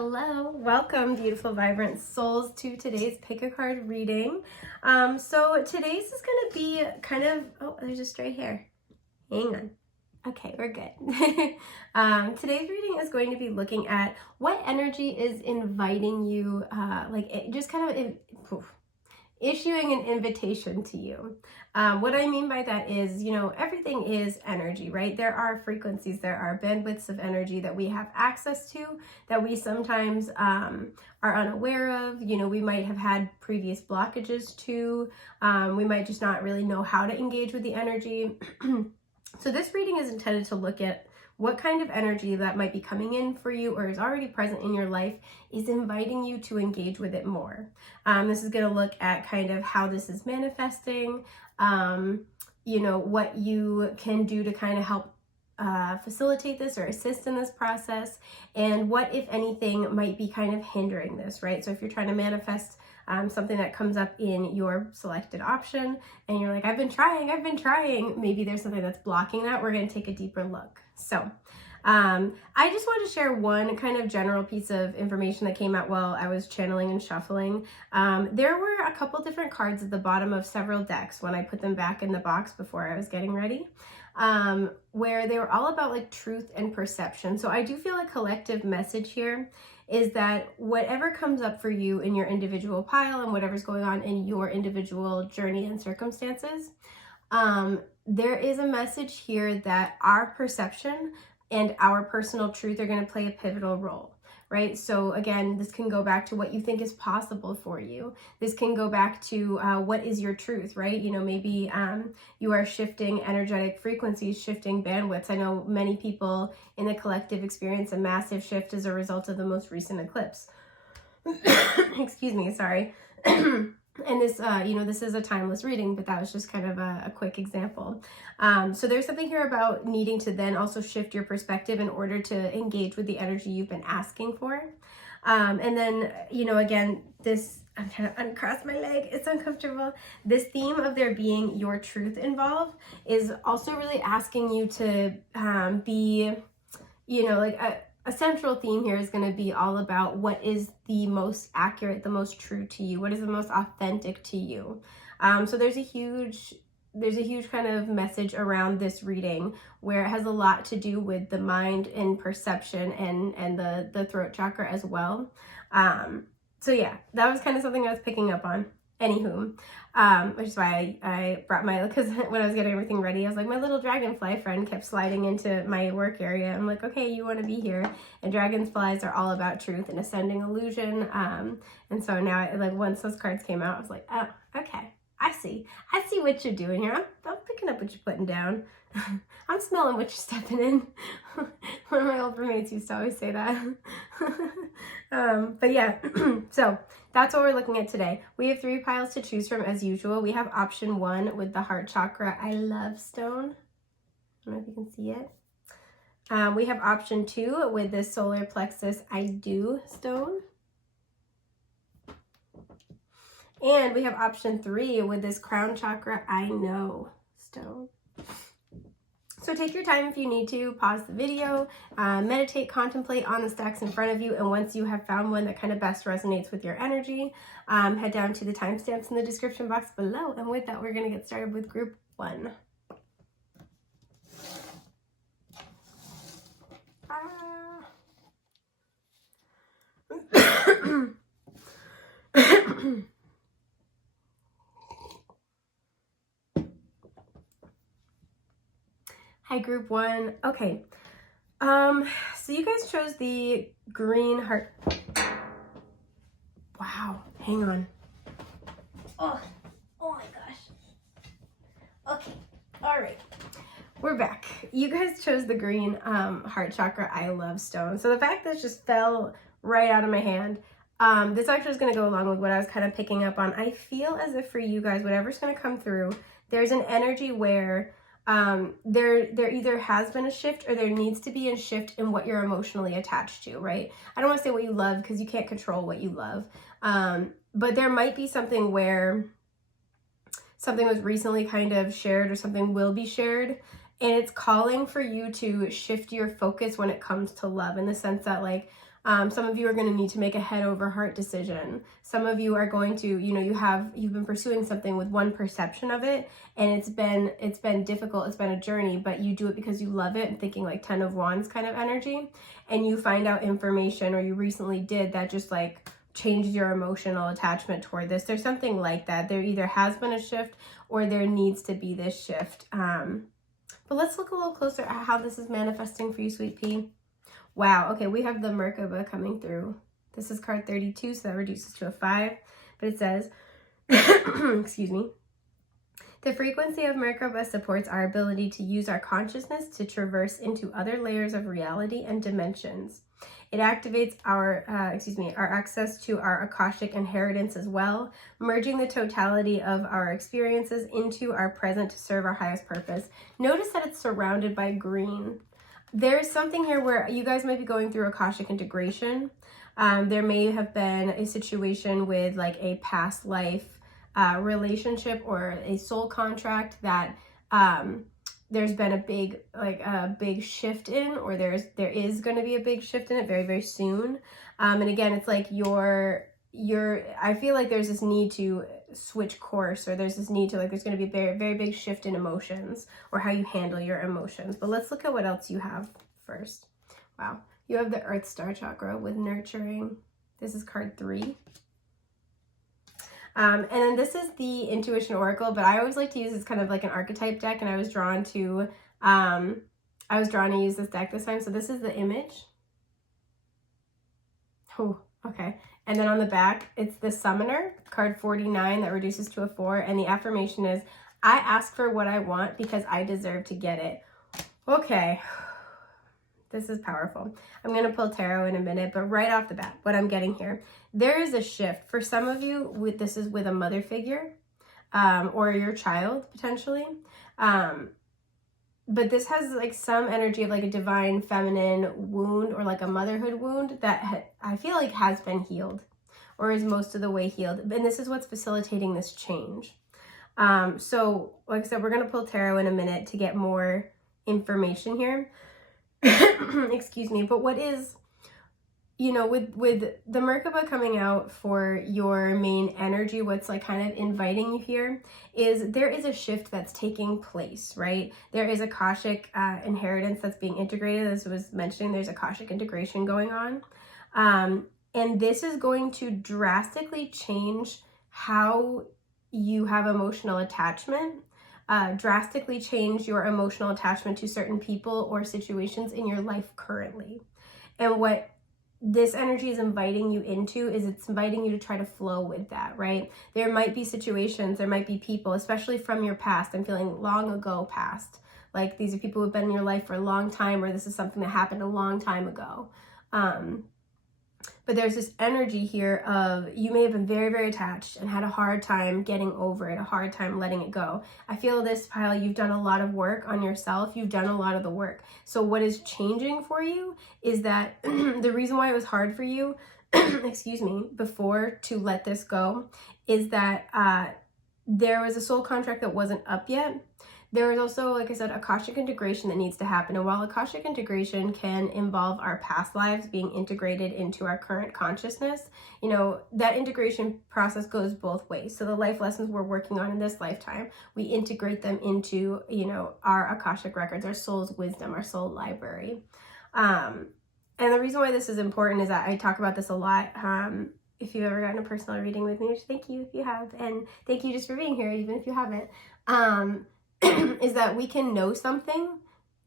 Hello, welcome beautiful vibrant souls to today's pick a card reading. So today's is going to be kind of, oh, there's a stray hair. Hang on. Okay, we're good. Today's reading is going to be looking at what energy is inviting you, issuing an invitation to you. What I mean by that is, everything is energy, right? There are frequencies, there are bandwidths of energy that we have access to that we sometimes are unaware of. We might have had previous blockages to. We might just not really know how to engage with the energy. So this reading is intended to look at what kind of energy that might be coming in for you or is already present in your life is inviting you to engage with it more. This is going to look at kind of how this is manifesting, what you can do to kind of help facilitate this or assist in this process, and what, if anything, might be kind of hindering this, right? So if you're trying to manifest something that comes up in your selected option and you're like, I've been trying, maybe there's something that's blocking that. We're going to take a deeper look. So I just want to share one kind of general piece of information that came out while I was channeling and shuffling. There were a couple different cards at the bottom of several decks when I put them back in the box before I was getting ready, where they were all about like truth and perception. So I do feel a collective message here is that whatever comes up for you in your individual pile and whatever's going on in your individual journey and circumstances, there is a message here that our perception and our personal truth are going to play a pivotal role, right? So again, this can go back to what you think is possible for you. This can go back to what is your truth, right? Maybe you are shifting energetic frequencies, shifting bandwidths. I know many people in the collective experience a massive shift as a result of the most recent eclipse. Excuse me, sorry. And this, this is a timeless reading, but that was just kind of a quick example. So there's something here about needing to then also shift your perspective in order to engage with the energy you've been asking for. And then, again, this, I'm trying to uncross my leg. It's uncomfortable. This theme of there being your truth involved is also really asking you to be, a central theme here is going to be all about what is the most accurate, the most true to you, what is the most authentic to you. So there's a huge kind of message around this reading where it has a lot to do with the mind and perception and the throat chakra as well. So yeah, that was kind of something I was picking up on. Anywho, which is why I brought because when I was getting everything ready, I was like, my little dragonfly friend kept sliding into my work area. I'm like, okay, you want to be here. And dragonflies are all about truth and ascending illusion. And so now, once those cards came out, I was like, oh, okay, I see what you're doing here. I'm picking up what you're putting down. I'm smelling what you're stepping in. One of my old roommates used to always say that. But yeah, so that's what we're looking at today. We have 3 piles to choose from as usual. We have option 1 with the heart chakra I love stone. I don't know if you can see it. We have option 2 with the solar plexus I do stone. And we have option 3 with this crown chakra I know stone. So take your time if you need to, pause the video, meditate, contemplate on the stacks in front of you, and once you have found one that kind of best resonates with your energy, head down to the timestamps in the description box below. And with that, we're going to get started with group 1. Hi, group 1. Okay. So you guys chose the green heart. Wow. Hang on. Oh my gosh. Okay. All right. We're back. You guys chose the green heart chakra I love stone. So the fact that it just fell right out of my hand, this actually is going to go along with what I was kind of picking up on. I feel as if for you guys, whatever's going to come through, there's an energy where there either has been a shift or there needs to be a shift in what you're emotionally attached to, right? I don't want to say what you love because you can't control what you love. But there might be something where something was recently kind of shared or something will be shared, and it's calling for you to shift your focus when it comes to love, in the sense that Some of you are going to need to make a head over heart decision. Some of you are going to, you've been pursuing something with one perception of it, and it's been difficult. It's been a journey, but you do it because you love it, and thinking like 10 of Wands kind of energy, and you find out information, or you recently did, that just like changed your emotional attachment toward this. There's something like that. There either has been a shift or there needs to be this shift. But let's look a little closer at how this is manifesting for you, sweet pea. Wow, okay, we have the Merkaba coming through. This is card 32, so that reduces to a 5. But it says, excuse me, the frequency of Merkaba supports our ability to use our consciousness to traverse into other layers of reality and dimensions. It activates our access to our Akashic inheritance as well, merging the totality of our experiences into our present to serve our highest purpose. Notice that it's surrounded by green. There's something here where you guys might be going through Akashic integration. There may have been a situation with like a past life relationship or a soul contract that there's been a big shift in, or there is going to be a big shift in it very, very soon. And again, it's like I feel like there's this need to switch course, or there's this need to there's going to be a very, very big shift in emotions, or how you handle your emotions. But let's look at what else you have first. Wow. You have the Earth Star Chakra with nurturing. This is card 3. And then this is the Intuition Oracle, but I always like to use this kind of like an archetype deck, and I was drawn to use this deck this time. So this is the image. Oh, okay. And then on the back, it's the Summoner, card 49, that reduces to a 4. And the affirmation is, I ask for what I want because I deserve to get it. Okay. This is powerful. I'm going to pull tarot in a minute, but right off the bat, what I'm getting here, there is a shift. For some of you, this is with a mother figure, or your child, potentially. But this has like some energy of like a divine feminine wound, or like a motherhood wound that I feel like has been healed, or is most of the way healed. And this is what's facilitating this change. So like I said, we're going to pull tarot in a minute to get more information here. Excuse me. But what is, with the Merkaba coming out for your main energy, what's like kind of inviting you here is there is a shift that's taking place, right? There is Akashic inheritance that's being integrated. As I was mentioning, there's Akashic integration going on. And this is going to drastically change how you have emotional attachment, drastically change your emotional attachment to certain people or situations in your life currently. And what this energy is inviting you into is it's inviting you to try to flow with that, right? There might be situations, there might be people, especially from your past. I'm feeling long ago past. Like these are people who've been in your life for a long time, or this is something that happened a long time ago. But there's this energy here of you may have been very, very attached and had a hard time getting over it, a hard time letting it go. I feel this pile, you've done a lot of work on yourself. You've done a lot of the work. So what is changing for you is that the reason why it was hard for you, excuse me, before to let this go is that there was a soul contract that wasn't up yet. There is also, like I said, Akashic integration that needs to happen. And while Akashic integration can involve our past lives being integrated into our current consciousness, that integration process goes both ways. So the life lessons we're working on in this lifetime, we integrate them into, our Akashic records, our soul's wisdom, our soul library. And the reason why this is important is that I talk about this a lot. If you've ever gotten a personal reading with me, which thank you if you have, and thank you just for being here, even if you haven't. Is that we can know something,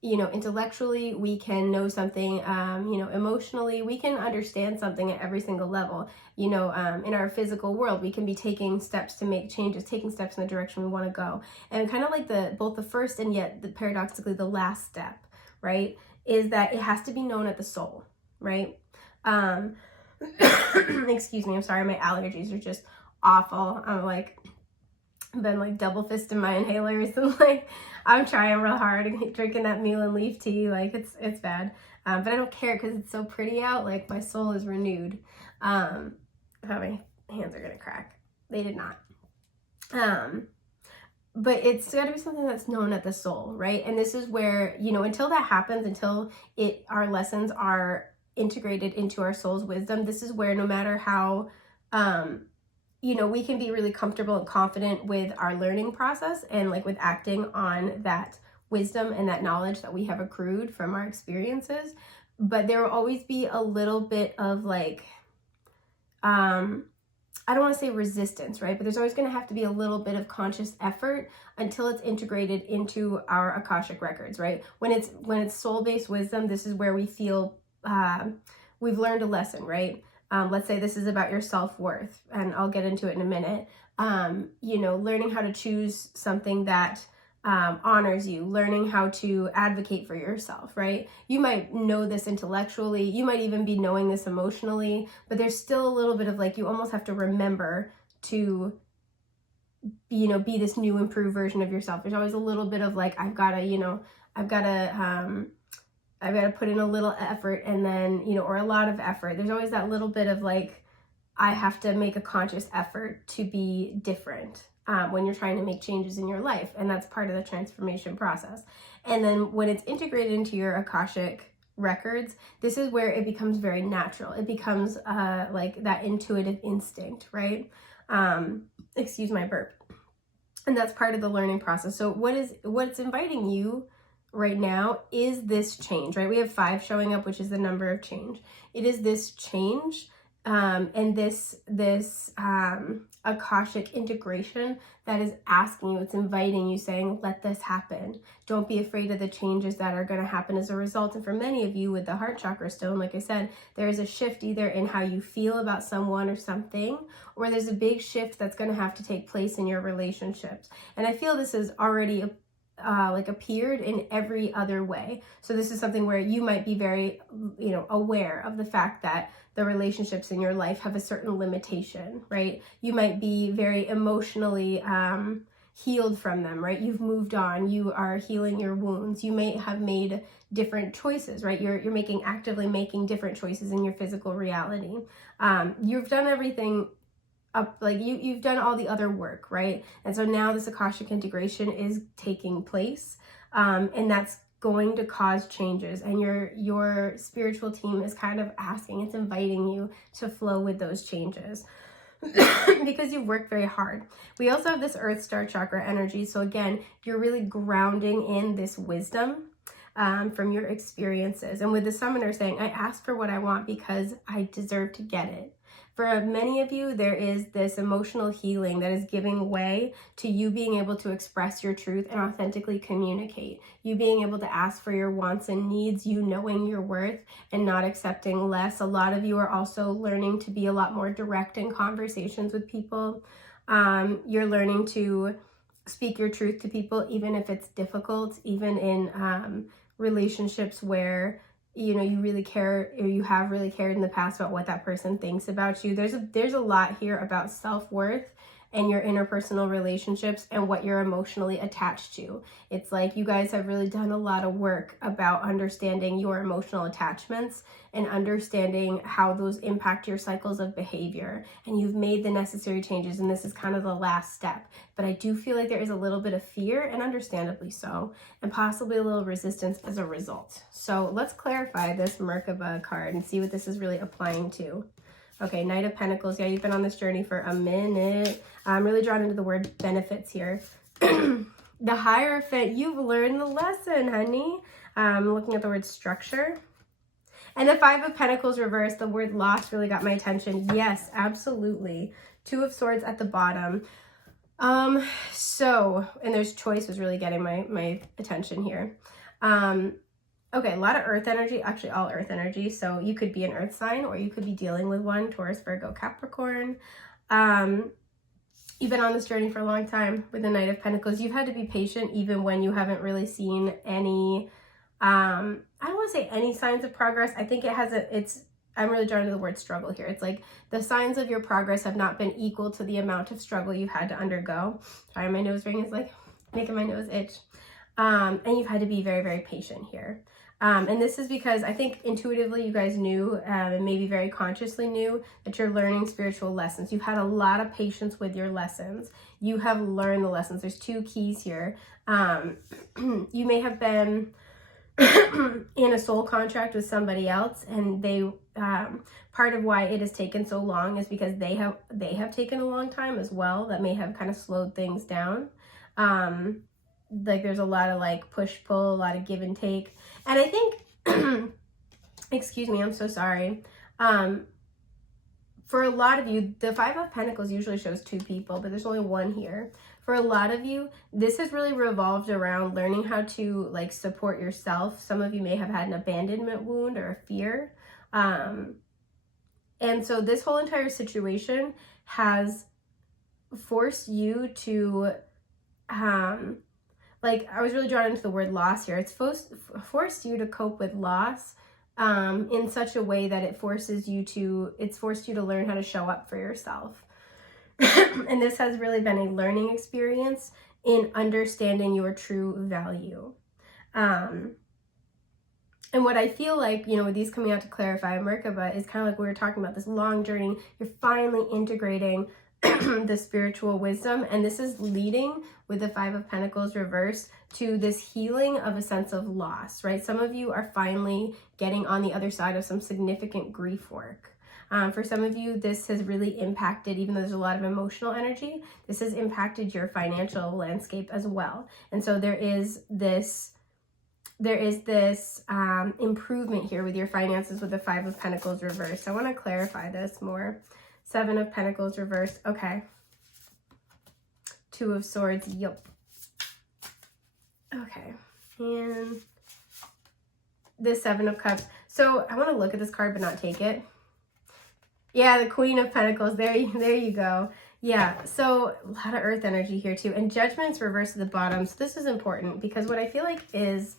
intellectually, we can know something, emotionally, we can understand something at every single level. In our physical world, we can be taking steps to make changes, taking steps in the direction we want to go. And kind of like both the first and yet paradoxically the last step, right, is that it has to be known at the soul, right? Excuse me, I'm sorry, my allergies are just awful. Been double fisting my inhalers, and I'm trying real hard and drinking that Mulan leaf tea. It's bad, but I don't care because it's so pretty out. My soul is renewed. My hands are gonna crack. They did not. But it's got to be something that's known at the soul, right? And this is where until that happens, until our lessons are integrated into our soul's wisdom, this is where no matter how, we can be really comfortable and confident with our learning process and like with acting on that wisdom and that knowledge that we have accrued from our experiences. But there will always be a little bit of like, I don't want to say resistance, right? But there's always going to have to be a little bit of conscious effort until it's integrated into our Akashic records, right? When it's soul-based wisdom, this is where we feel we've learned a lesson, right? Let's say this is about your self-worth, and I'll get into it in a minute. Learning how to choose something that honors you, learning how to advocate for yourself, right? You might know this intellectually, you might even be knowing this emotionally, but there's still a little bit of like, you almost have to remember to, be this new improved version of yourself. There's always a little bit of like, I've got to put in a little effort, and then, or a lot of effort. There's always that little bit of like, I have to make a conscious effort to be different when you're trying to make changes in your life. And that's part of the transformation process. And then when it's integrated into your Akashic records, this is where it becomes very natural. It becomes like that intuitive instinct, right? Excuse my burp. And that's part of the learning process. So what's inviting you right now is this change, right? We have 5 showing up, which is the number of change. It is this change and this Akashic integration that is asking you, it's inviting you, saying, let this happen. Don't be afraid of the changes that are going to happen as a result. And for many of you with the heart chakra stone, like I said, there is a shift either in how you feel about someone or something, or there's a big shift that's going to have to take place in your relationships. And I feel this is already appeared in every other way. So this is something where you might be very, aware of the fact that the relationships in your life have a certain limitation, right? You might be very emotionally healed from them, right? You've moved on, you are healing your wounds. You may have made different choices, right? You're actively making different choices in your physical reality. You've done everything up, like you've done all the other work, right? And so now this Akashic integration is taking place, and that's going to cause changes, and your spiritual team is kind of asking, it's inviting you to flow with those changes because you've worked very hard. We also have this Earth Star Chakra energy. So again, you're really grounding in this wisdom from your experiences. And with the summoner saying, I ask for what I want because I deserve to get it. For many of you, there is this emotional healing that is giving way to you being able to express your truth and authentically communicate. You being able to ask for your wants and needs, you knowing your worth and not accepting less. A lot of you are also learning to be a lot more direct in conversations with people. You're learning to speak your truth to people, even if it's difficult, even in relationships where you really care, or you have really cared in the past about what that person thinks about you. There's a lot here about self-worth and your interpersonal relationships and what you're emotionally attached to. It's like you guys have really done a lot of work about understanding your emotional attachments and understanding how those impact your cycles of behavior. And you've made the necessary changes, and this is kind of the last step. But I do feel like there is a little bit of fear, and understandably so, and possibly a little resistance as a result. So let's clarify this Merkaba card and see what this is really applying to. Okay, Knight of Pentacles. Yeah, you've been on this journey for a minute. I'm really drawn into the word benefits here. The Hierophant, you've learned the lesson, honey. Looking at the word structure. And the 5 of Pentacles reversed, the word loss really got my attention. Yes, absolutely. 2 of Swords at the bottom. And there's choice was really getting my attention here. Okay, a lot of earth energy, actually all earth energy. So you could be an earth sign, or you could be dealing with one, Taurus, Virgo, Capricorn. You've been on this journey for a long time with the Knight of Pentacles. You've had to be patient even when you haven't really seen any, I don't want to say any signs of progress. I think I'm really drawn to the word struggle here. It's like the signs of your progress have not been equal to the amount of struggle you've had to undergo. Sorry, my nose ring is like making my nose itch. And you've had to be very, very patient here. And this is because I think intuitively you guys knew, and maybe very consciously knew, that you're learning spiritual lessons. You've had a lot of patience with your lessons. You have learned the lessons. There's 2 keys here. You may have been in a soul contract with somebody else, and they part of why it has taken so long is because they have taken a long time as well. That may have kind of slowed things down. Like there's a lot of like push pull, a lot of give and take, and I think excuse me, I'm so sorry. For a lot of you, the Five of Pentacles usually shows two people, but there's only one here. For a lot of you, this has really revolved around learning how to like support yourself. Some of you may have had an abandonment wound or a fear. And so this whole entire situation has forced you to, like I was really drawn into the word loss here. It's forced you to cope with loss in such a way that it's forced you to learn how to show up for yourself. And this has really been a learning experience in understanding your true value. And what I feel like, with these coming out to clarify Merkaba is kind of like we were talking about, this long journey. You're finally integrating the spiritual wisdom, and this is leading with the Five of Pentacles reversed to this healing of a sense of loss, right? Some of you are finally getting on the other side of some significant grief work. For some of you, this has really impacted, even though there's a lot of emotional energy, this has impacted your financial landscape as well. And so there is this improvement here with your finances with the Five of Pentacles reversed. I want to clarify this more. Seven of Pentacles reversed. Okay. Two of Swords. Yep. Okay. And the Seven of Cups. So I want to look at this card but not take it. Yeah, the Queen of Pentacles. There you go. Yeah, so a lot of earth energy here too. And Judgment's reversed at the bottom. So this is important because what I feel like is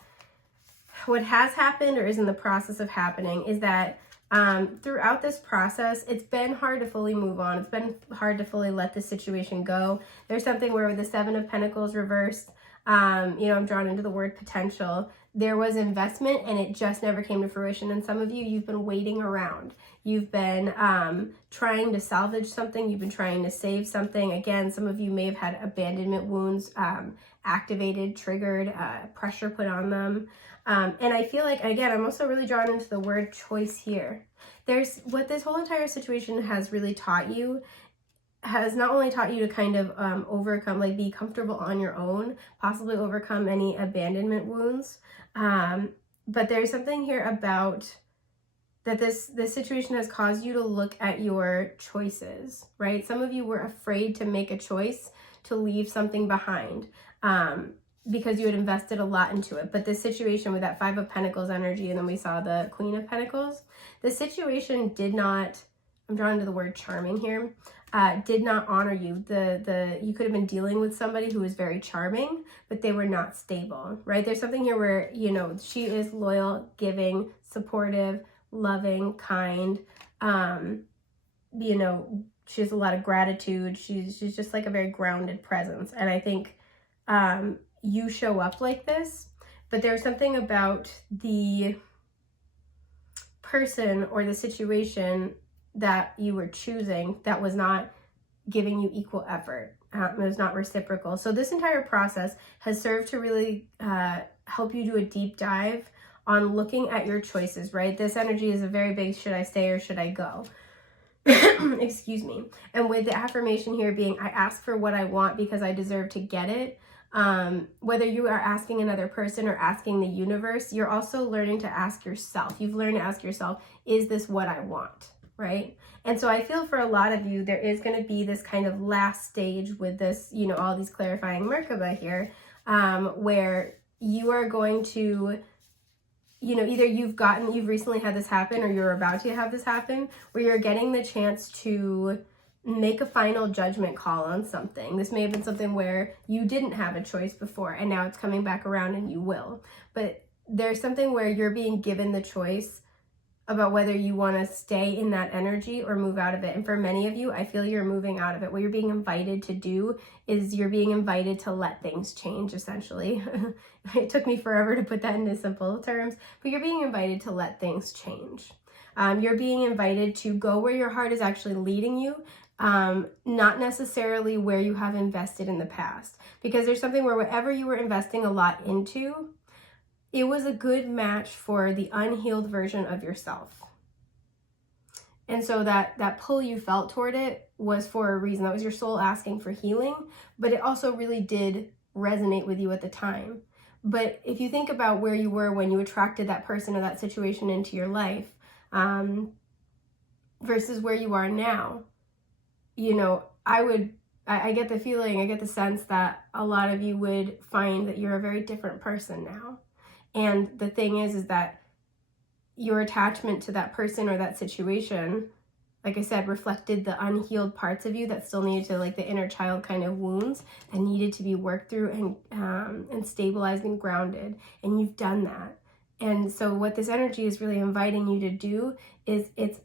what has happened or is in the process of happening is that throughout this process, it's been hard to fully move on. It's been hard to fully let the situation go. There's something where with the Seven of Pentacles reversed, I'm drawn into the word potential. There was investment and it just never came to fruition. And some of you, you've been waiting around. You've been trying to salvage something. You've been trying to save something. Again, some of you may have had abandonment wounds activated, triggered, pressure put on them. And I feel like, again, I'm also really drawn into the word choice here. There's what this whole entire situation has really taught you, has not only taught you to kind of overcome, like be comfortable on your own, possibly overcome any abandonment wounds. But there's something here about that this situation has caused you to look at your choices, right? Some of you were afraid to make a choice to leave something behind. Because you had invested a lot into it. But this situation with that Five of Pentacles energy, and then we saw the Queen of Pentacles, the situation did not, I'm drawn to the word charming here, did not honor you. You could have been dealing with somebody who was very charming, but they were not stable, right? There's something here where, she is loyal, giving, supportive, loving, kind, she has a lot of gratitude. She's just like a very grounded presence. And I think, you show up like this, but there's something about the person or the situation that you were choosing that was not giving you equal effort. It was not reciprocal. So this entire process has served to really help you do a deep dive on looking at your choices, right? This energy is a very big, should I stay or should I go? Excuse me. And with the affirmation here being, I ask for what I want because I deserve to get it. Whether you are asking another person or asking the universe, you're also learning to ask yourself. You've learned to ask yourself, is this what I want, right? And so I feel for a lot of you, there is going to be this kind of last stage with this, all these clarifying Merkaba here, where you are going to, either you've recently had this happen or you're about to have this happen, where you're getting the chance to make a final judgment call on something. This may have been something where you didn't have a choice before and now it's coming back around and you will. But there's something where you're being given the choice about whether you want to stay in that energy or move out of it. And for many of you, I feel you're moving out of it. What you're being invited to do is you're being invited to let things change, essentially. It took me forever to put that into simple terms, but you're being invited to let things change. You're being invited to go where your heart is actually leading you, not necessarily where you have invested in the past. Because there's something where whatever you were investing a lot into, it was a good match for the unhealed version of yourself. And so that pull you felt toward it was for a reason. That was your soul asking for healing, but it also really did resonate with you at the time. But if you think about where you were when you attracted that person or that situation into your life, versus where you are now, you know, I get the feeling, I get the sense that a lot of you would find that you're a very different person now. And the thing is that your attachment to that person or that situation, like I said, reflected the unhealed parts of you that still needed to, like the inner child kind of wounds that needed to be worked through and stabilized and grounded. And you've done that. And so what this energy is really inviting you to do is it's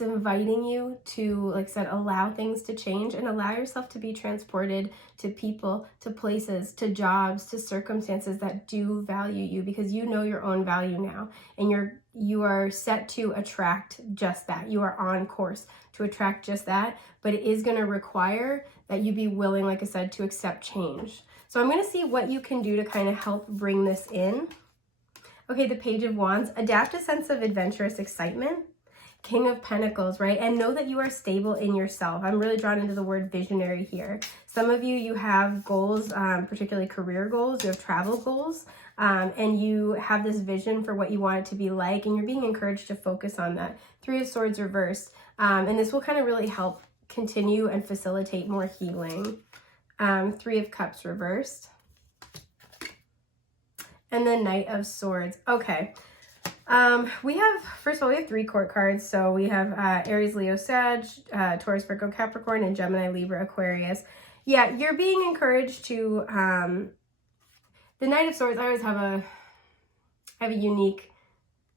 inviting you to, like I said, allow things to change and allow yourself to be transported to people, to places, to jobs, to circumstances that do value you, because you know your own value now, and you are set to attract just that. You are on course to attract just that, but it is going to require that you be willing, like I said, to accept change. So I'm going to see what you can do to kind of help bring this in. Okay, the Page of Wands. Adapt a sense of adventurous excitement. King of Pentacles, right? And know that you are stable in yourself. I'm really drawn into the word visionary here. Some of you have goals, particularly career goals, you have travel goals, and you have this vision for what you want it to be like, and you're being encouraged to focus on that. Three of Swords reversed, and this will kind of really help continue and facilitate more healing. Three of Cups reversed. And then Knight of Swords. Okay. We have, first of all, we have 3 court cards. So we have Aries, Leo, Sag, Taurus, Virgo, Capricorn, and Gemini, Libra, Aquarius. Yeah, you're being encouraged to, the Knight of Swords, I always have a unique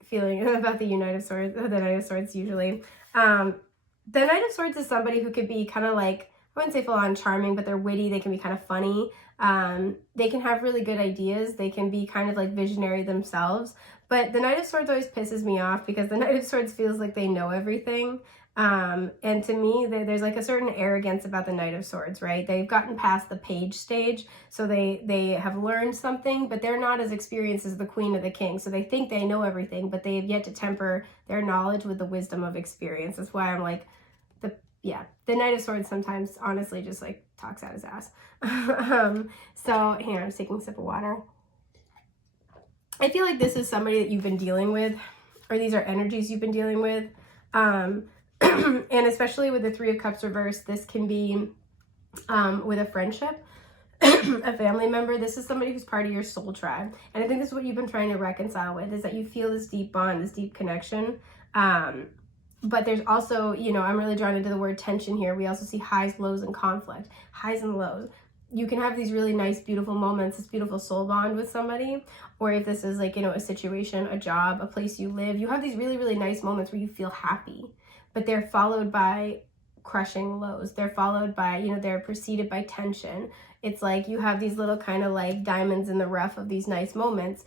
feeling about the Knight of Swords usually. The Knight of Swords is somebody who could be kind of like, I wouldn't say full on charming, but they're witty, they can be kind of funny. They can have really good ideas. They can be kind of like visionary themselves. But the Knight of Swords always pisses me off because the Knight of Swords feels like they know everything. And to me, there's like a certain arrogance about the Knight of Swords, right? They've gotten past the page stage, so they have learned something, but they're not as experienced as the Queen or the King. So they think they know everything, but they have yet to temper their knowledge with the wisdom of experience. That's why I'm like, the Knight of Swords sometimes honestly just like talks out his ass. So hang on, I'm taking a sip of water. I feel like this is somebody that you've been dealing with, or these are energies you've been dealing with. And especially with the Three of Cups reversed, this can be with a friendship, a family member. This is somebody who's part of your soul tribe. And I think this is what you've been trying to reconcile with, is that you feel this deep bond, this deep connection. But there's also, you know, I'm really drawn into the word tension here. We also see highs, lows, and conflict. Highs and lows. You can have these really nice, beautiful moments, this beautiful soul bond with somebody. Or if this is like, you know, a situation, a job, a place you live, you have these really, really nice moments where you feel happy. But they're followed by crushing lows. They're followed by, you know, they're preceded by tension. It's like you have these little kind of like diamonds in the rough of these nice moments.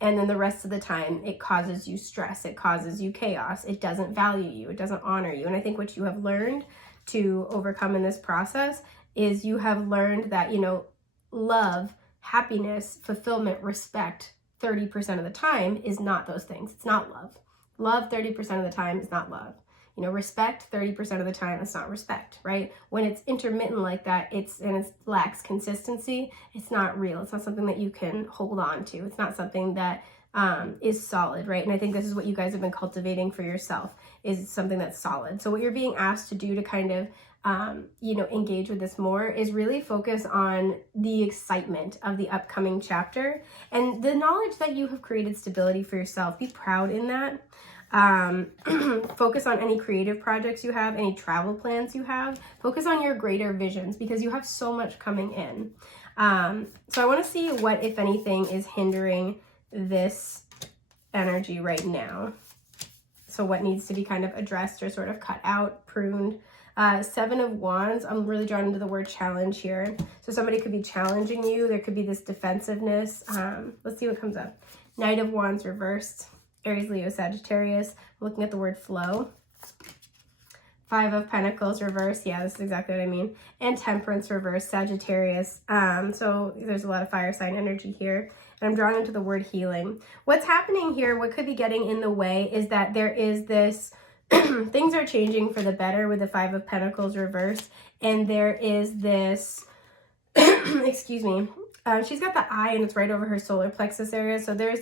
And then the rest of the time, it causes you stress. It causes you chaos. It doesn't value you. It doesn't honor you. And I think what you have learned to overcome in this process is you have learned that, you know, love, happiness, fulfillment, respect, 30% of the time is not those things. It's not love. Love 30% of the time is not love. You know, respect 30% of the time, it's not respect, right? When it's intermittent like that, it lacks consistency. It's not real. It's not something that you can hold on to. It's not something that is solid, right? And I think this is what you guys have been cultivating for yourself, is something that's solid. So what you're being asked to do to kind of, you know, engage with this more is really focus on the excitement of the upcoming chapter and the knowledge that you have created stability for yourself. Be proud in that. Focus on any creative projects you have, any travel plans you have. Focus on your greater visions because you have so much coming in. So I want to see what, if anything, is hindering this energy right now. So what needs to be kind of addressed or sort of cut out, pruned. 7 of Wands, I'm really drawn into the word challenge here. So somebody could be challenging you. There could be this defensiveness. Let's see what comes up. Knight of Wands reversed. Aries, Leo, Sagittarius. I'm looking at the word flow. 5 of Pentacles reversed. Yeah, this is exactly what I mean. And Temperance reversed, Sagittarius. So there's a lot of fire sign energy here. and I'm drawn into the word healing. What's happening here, what could be getting in the way, is that there is this, things are changing for the better with the Five of Pentacles reversed, and there is this, excuse me, she's got the eye and it's right over her solar plexus area, so there's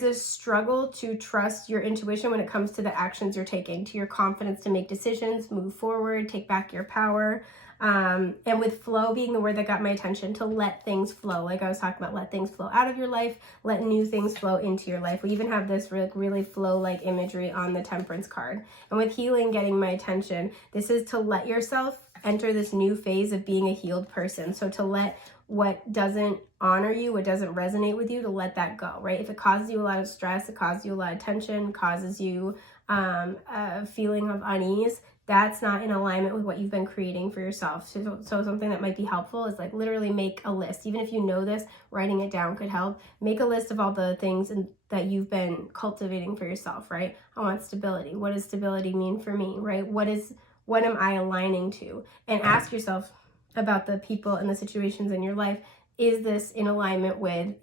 this struggle to trust your intuition when it comes to the actions you're taking, to your confidence to make decisions, move forward, take back your power. And with flow being the word that got my attention, to let things flow. Like I was talking about, let things flow out of your life, let new things flow into your life. We even have this really flow-like imagery on the Temperance card. And with healing getting my attention, this is to let yourself enter this new phase of being a healed person. So to let what doesn't honor you, what doesn't resonate with you, to let that go, right? If it causes you a lot of stress, it causes you a lot of tension, causes you a feeling of unease, that's not in alignment with what you've been creating for yourself. So something that might be helpful is like literally make a list. Even if you know this, writing it down could help. Make a list of all the things that you've been cultivating for yourself, right? I want stability. What does stability mean for me, right? What am I aligning to? And ask yourself about the people and the situations in your life. Is this in alignment with,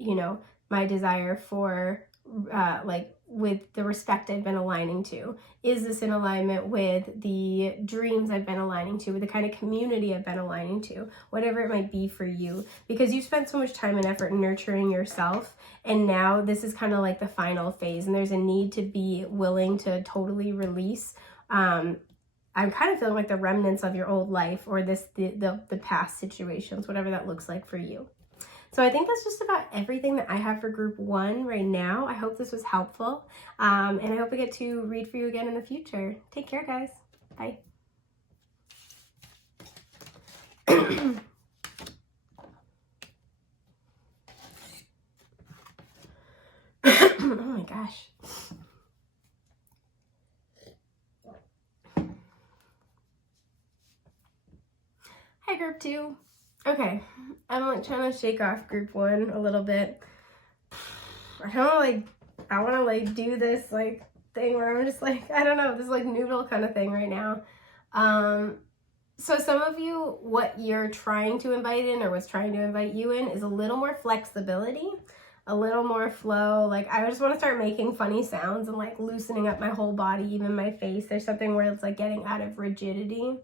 my desire for with the respect I've been aligning to? Is this in alignment with the dreams I've been aligning to, with the kind of community I've been aligning to, whatever it might be for you? Because you've spent so much time and effort nurturing yourself, and now this is kind of like the final phase, and there's a need to be willing to totally release. I'm kind of feeling like the remnants of your old life, or the past situations, whatever that looks like for you. So I think that's just about everything that I have for group 1 right now. I hope this was helpful, and I hope I get to read for you again in the future. Take care, guys. Bye. Oh my gosh. Hi, group 2. Okay, I'm like trying to shake off group 1 a little bit. I want to do this thing where I'm just I don't know, this noodle kind of thing right now. So some of you, what you're trying to invite in, or what's trying to invite you in, is a little more flexibility, a little more flow. I just want to start making funny sounds and loosening up my whole body, even my face. There's something where it's getting out of rigidity.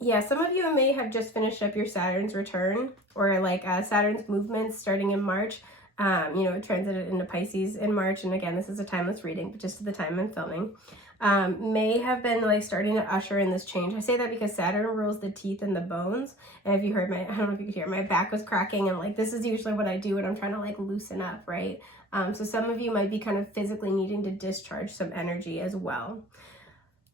Yeah, some of you may have just finished up your Saturn's return, or Saturn's movements starting in March. It transited into Pisces in March, and again, this is a timeless reading, but just at the time I'm filming. May have been starting to usher in this change. I say that because Saturn rules the teeth and the bones, and if you heard I don't know if you could hear, my back was cracking, and this is usually what I do when I'm trying to loosen up, right? So some of you might be kind of physically needing to discharge some energy as well.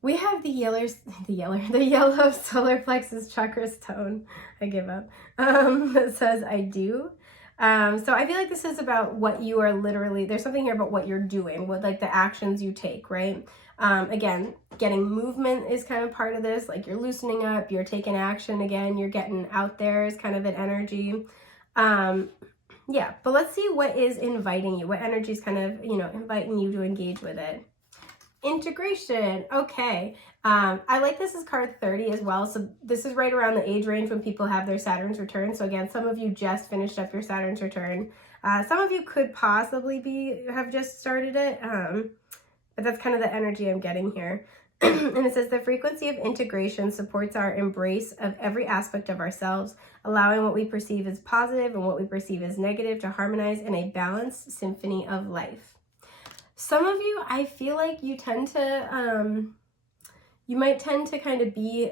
We have the yellow solar plexus chakra stone. I give up. That says I do. So I feel like this is about what you are literally, there's something here about what you're doing, what the actions you take, right? Again, getting movement is kind of part of this. You're loosening up, you're taking action again, you're getting out there is kind of an energy. Yeah, but let's see what is inviting you, what energy is kind of, inviting you to engage with it. Integration. Okay. I like this as card 30 as well. So this is right around the age range when people have their Saturn's return. So again, some of you just finished up your Saturn's return. Some of you could possibly have just started it. But that's kind of the energy I'm getting here. And it says the frequency of integration supports our embrace of every aspect of ourselves, allowing what we perceive as positive and what we perceive as negative to harmonize in a balanced symphony of life. Some of you, I feel like you tend to, you might tend to kind of be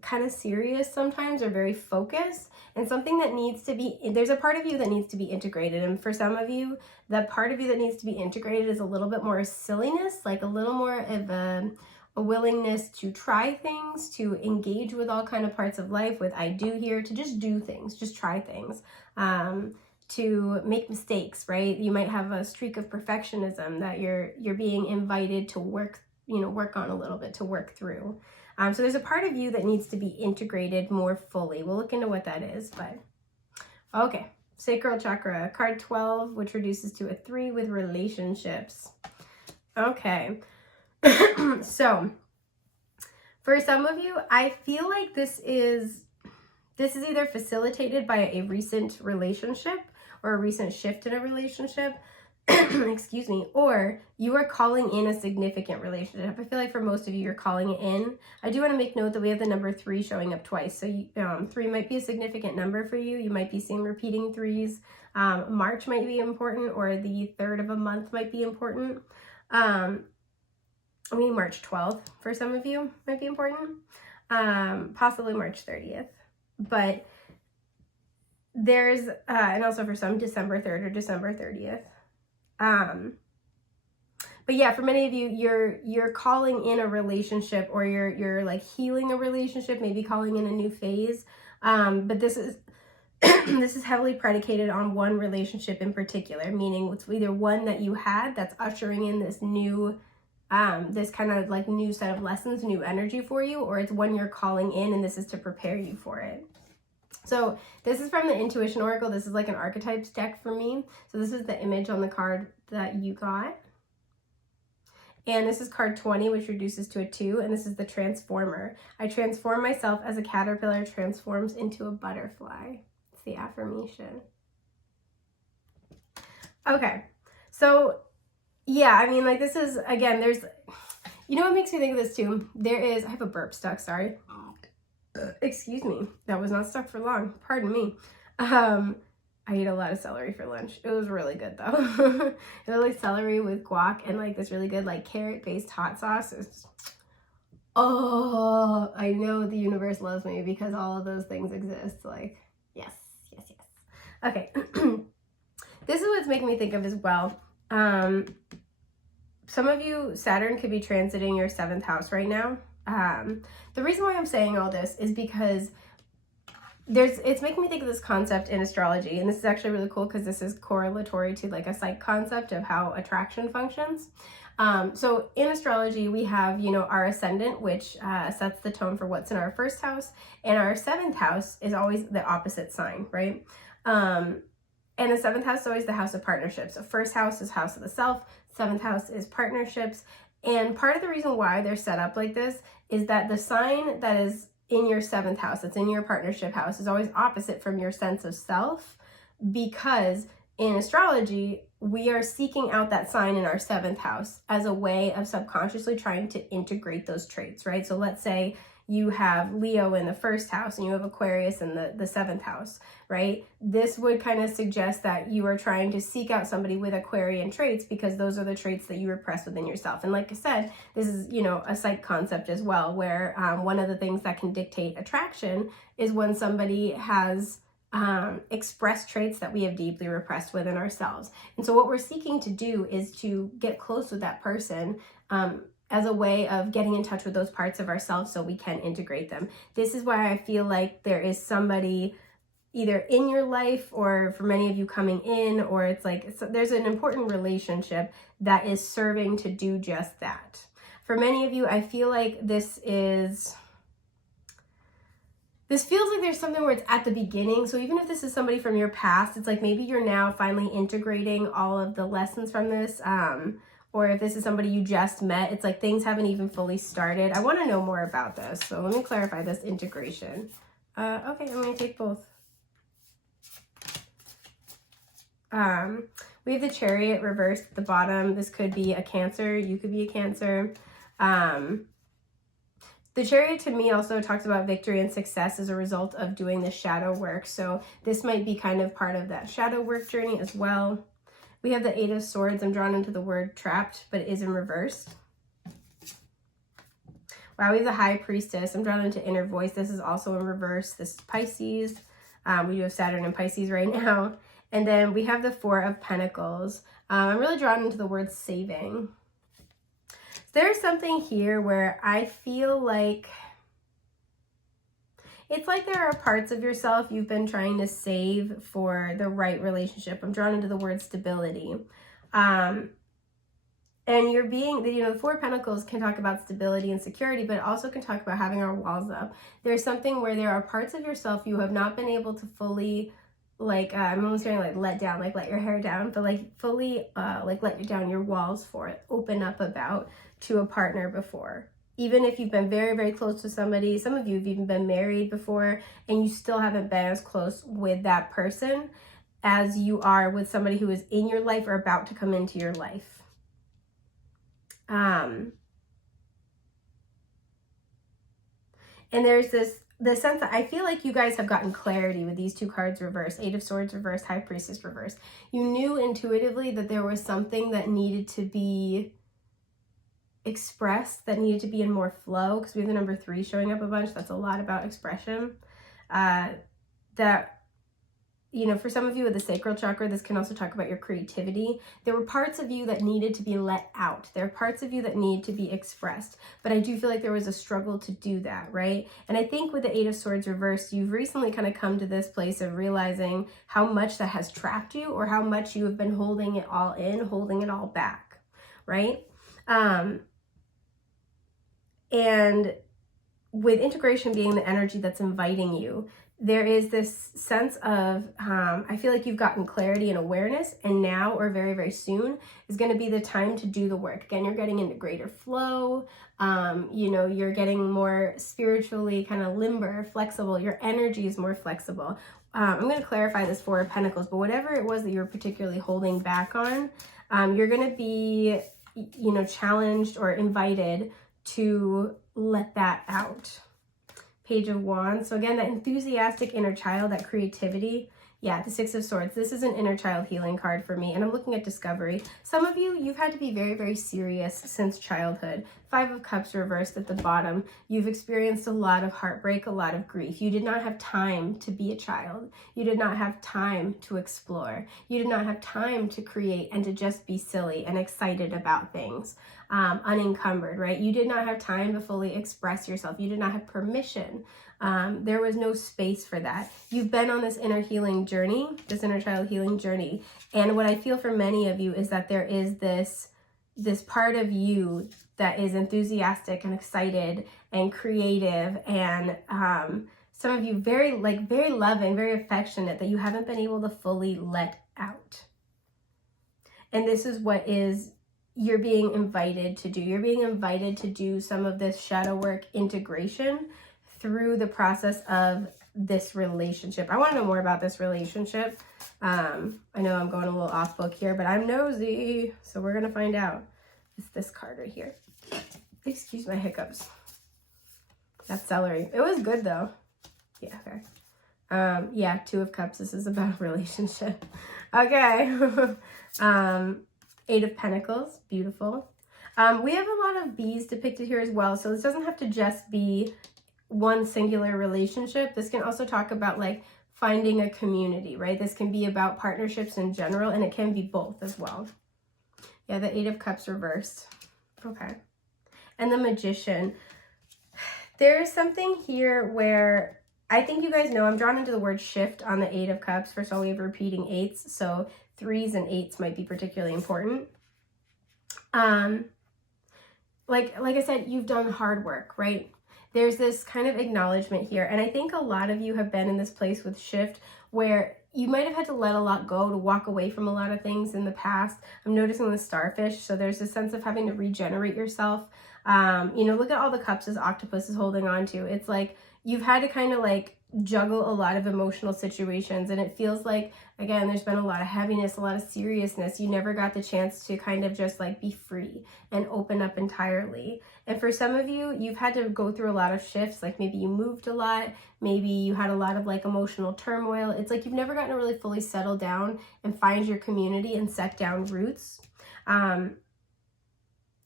kind of serious sometimes, or very focused, and something that needs to be, there's a part of you that needs to be integrated. And for some of you, the part of you that needs to be integrated is a little bit more silliness, a little more of a willingness to try things, to engage with all kind of parts of life, with I do here, to just do things, just try things. To make mistakes, right? You might have a streak of perfectionism that you're being invited to work on a little bit, to work through. So there's a part of you that needs to be integrated more fully. We'll look into what that is, but okay. Sacral chakra, card 12, which reduces to a 3 with relationships. Okay. So for some of you, I feel like this is This is either facilitated by a recent relationship or a recent shift in a relationship, excuse me, or you are calling in a significant relationship. I feel like for most of you, you're calling it in. I do want to make note that we have the number 3 showing up twice. So 3 might be a significant number for you. You might be seeing repeating 3s. March might be important, or the 3rd of a month might be important. March 12th for some of you might be important. Possibly March 30th. But there's, and also for some, December 3rd or December 30th. But yeah, for many of you, you're calling in a relationship, or you're like healing a relationship, maybe calling in a new phase. But this is this is heavily predicated on one relationship in particular, meaning it's either one that you had that's ushering in this new, this kind of like new set of lessons, new energy for you, or it's one you're calling in and this is to prepare you for it. So this is from the Intuition Oracle. This is like an archetypes deck for me. So this is the image on the card that you got. And this is card 20, which reduces to a 2. And this is the Transformer. I transform myself as a caterpillar transforms into a butterfly. It's the affirmation. Okay. So yeah, I mean, like this is, again, there's, you know what makes me think of this too? I have a burp stuck, sorry. Excuse me, that was not stuck for long, pardon me. I ate a lot of celery for lunch. It was really good though. It was like celery with guac and like this really good like carrot based hot sauce. Oh, I know the universe loves me because all of those things exist. Like, yes. Okay. This is what's making me think of as well. Some of you, Saturn could be transiting your 7th house right now. The reason why I'm saying all this is because it's making me think of this concept in astrology, and this is actually really cool because this is correlatory to like a psych concept of how attraction functions. So in astrology, we have, our ascendant, which sets the tone for what's in our 1st house, and our 7th house is always the opposite sign, right? And the 7th house is always the house of partnerships. So 1st house is house of the self, 7th house is partnerships. And part of the reason why they're set up like this is that the sign that is in your 7th house, that's in your partnership house, is always opposite from your sense of self, because in astrology, we are seeking out that sign in our 7th house as a way of subconsciously trying to integrate those traits, right? So let's say you have Leo in the 1st house and you have Aquarius in the 7th house, right? This would kind of suggest that you are trying to seek out somebody with Aquarian traits because those are the traits that you repress within yourself. And like I said, this is, a psych concept as well, where one of the things that can dictate attraction is when somebody has expressed traits that we have deeply repressed within ourselves. And so what we're seeking to do is to get close with that person, as a way of getting in touch with those parts of ourselves so we can integrate them. This is why I feel like there is somebody either in your life, or for many of you coming in, or it's like there's an important relationship that is serving to do just that. For many of you, I feel like this feels like there's something where it's at the beginning. So even if this is somebody from your past, it's like maybe you're now finally integrating all of the lessons from this. Or if this is somebody you just met, it's like things haven't even fully started. I want to know more about this. So let me clarify this integration. Okay, I'm going to take both. We have the Chariot reversed at the bottom. This could be a Cancer. You could be a Cancer. The Chariot to me also talks about victory and success as a result of doing the shadow work. So this might be kind of part of that shadow work journey as well. We have the 8 of Swords. I'm drawn into the word trapped, but it is in reverse. Wow, we have the High Priestess. I'm drawn into inner voice. This is also in reverse. This is Pisces. We do have Saturn in Pisces right now. And then we have the 4 of Pentacles. I'm really drawn into the word saving. So there's something here where I feel like it's like there are parts of yourself you've been trying to save for the right relationship. I'm drawn into the word stability. And you're being, the 4 of Pentacles can talk about stability and security, but it also can talk about having our walls up. There's something where there are parts of yourself you have not been able to fully, I'm almost hearing let down, let your hair down, but fully let down your walls for it, open up about to a partner before. even if you've been very, very close to somebody, some of you have even been married before, and you still haven't been as close with that person as you are with somebody who is in your life or about to come into your life. And there's the sense that I feel like you guys have gotten clarity with these two cards reversed, Eight of Swords reversed, High Priestess reversed. You knew intuitively that there was something that needed to be expressed, that needed to be in more flow, because we have the number 3 showing up a bunch. That's a lot about expression. That, you know, for some of you with the sacral chakra, this can also talk about your creativity. There were parts of you that needed to be let out. There are parts of you that need to be expressed. But I do feel like there was a struggle to do that, right? And I think with the Eight of Swords reversed, you've recently kind of come to this place of realizing how much that has trapped you, or how much you have been holding it all in, holding it all back, right? And with integration being the energy that's inviting you, there is this sense of, I feel like you've gotten clarity and awareness, and now, or very, very soon, is going to be the time to do the work. Again, you're getting into greater flow. You know, you're getting more spiritually kind of limber, flexible. Your energy is more flexible. I'm going to clarify this Four of Pentacles, but whatever it was that you're particularly holding back on, you're going to be, you know, challenged or invited to let that out. Page of Wands. So again, that enthusiastic inner child, that creativity. Yeah, the Six of Swords. This is an inner child healing card for me, and I'm looking at discovery. Some of you, you've had to be very, very serious since childhood. Five of Cups reversed at the bottom. You've experienced a lot of heartbreak, a lot of grief. You did not have time to be a child. You did not have time to explore. You did not have time to create and to just be silly and excited about things, unencumbered, right? You did not have time to fully express yourself. You did not have permission. There was no space for that. You've been on this inner healing journey, this inner child healing journey. And what I feel for many of you is that there is this part of you that is enthusiastic and excited and creative, and some of you very loving, very affectionate, that you haven't been able to fully let out. And this is what you're being invited to do. You're being invited to do some of this shadow work integration through the process of this relationship. I want to know more about this relationship. I know I'm going a little off book here, but I'm nosy, so we're going to find out. It's this card right here. Excuse my hiccups. That's celery. It was good though. Yeah, okay. Yeah, Two of Cups. This is about a relationship. Okay. Eight of Pentacles. Beautiful. We have a lot of bees depicted here as well, so this doesn't have to just be one singular relationship. This can also talk about like finding a community, right? This can be about partnerships in general, and it can be both as well. Yeah, the Eight of Cups reversed. Okay. And the Magician. There is something here where I think you guys know I'm drawn into the word shift on the Eight of Cups. First of all, we have repeating eights, so 3s and 8s might be particularly important. Like I said, you've done hard work, right? There's this kind of acknowledgement here. And I think a lot of you have been in this place with shift where you might have had to let a lot go, to walk away from a lot of things in the past. I'm noticing the starfish. So there's a sense of having to regenerate yourself. You know, look at all the cups this octopus is holding on to. It's like you've had to kind of like juggle a lot of emotional situations, and it feels like, again, there's been a lot of heaviness, a lot of seriousness. You never got the chance to kind of just like be free and open up entirely. And for some of you, you've had to go through a lot of shifts, like maybe you moved a lot, maybe you had a lot of like emotional turmoil. It's like you've never gotten to really fully settle down and find your community and set down roots.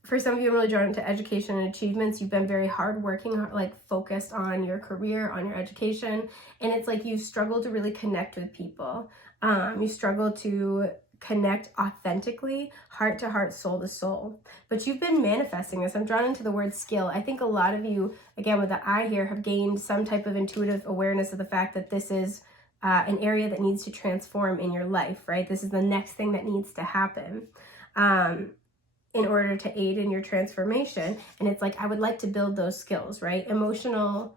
For some of you, I'm really drawn into education and achievements. You've been very hardworking, like focused on your career, on your education. And it's like you struggle to really connect with people. You struggle to connect authentically, heart to heart, soul to soul. But you've been manifesting this. I'm drawn into the word skill. I think a lot of you, again, with the eye here, have gained some type of intuitive awareness of the fact that this is an area that needs to transform in your life, right? This is the next thing that needs to happen. In order to aid in your transformation. And it's like, I would like to build those skills, right? Emotional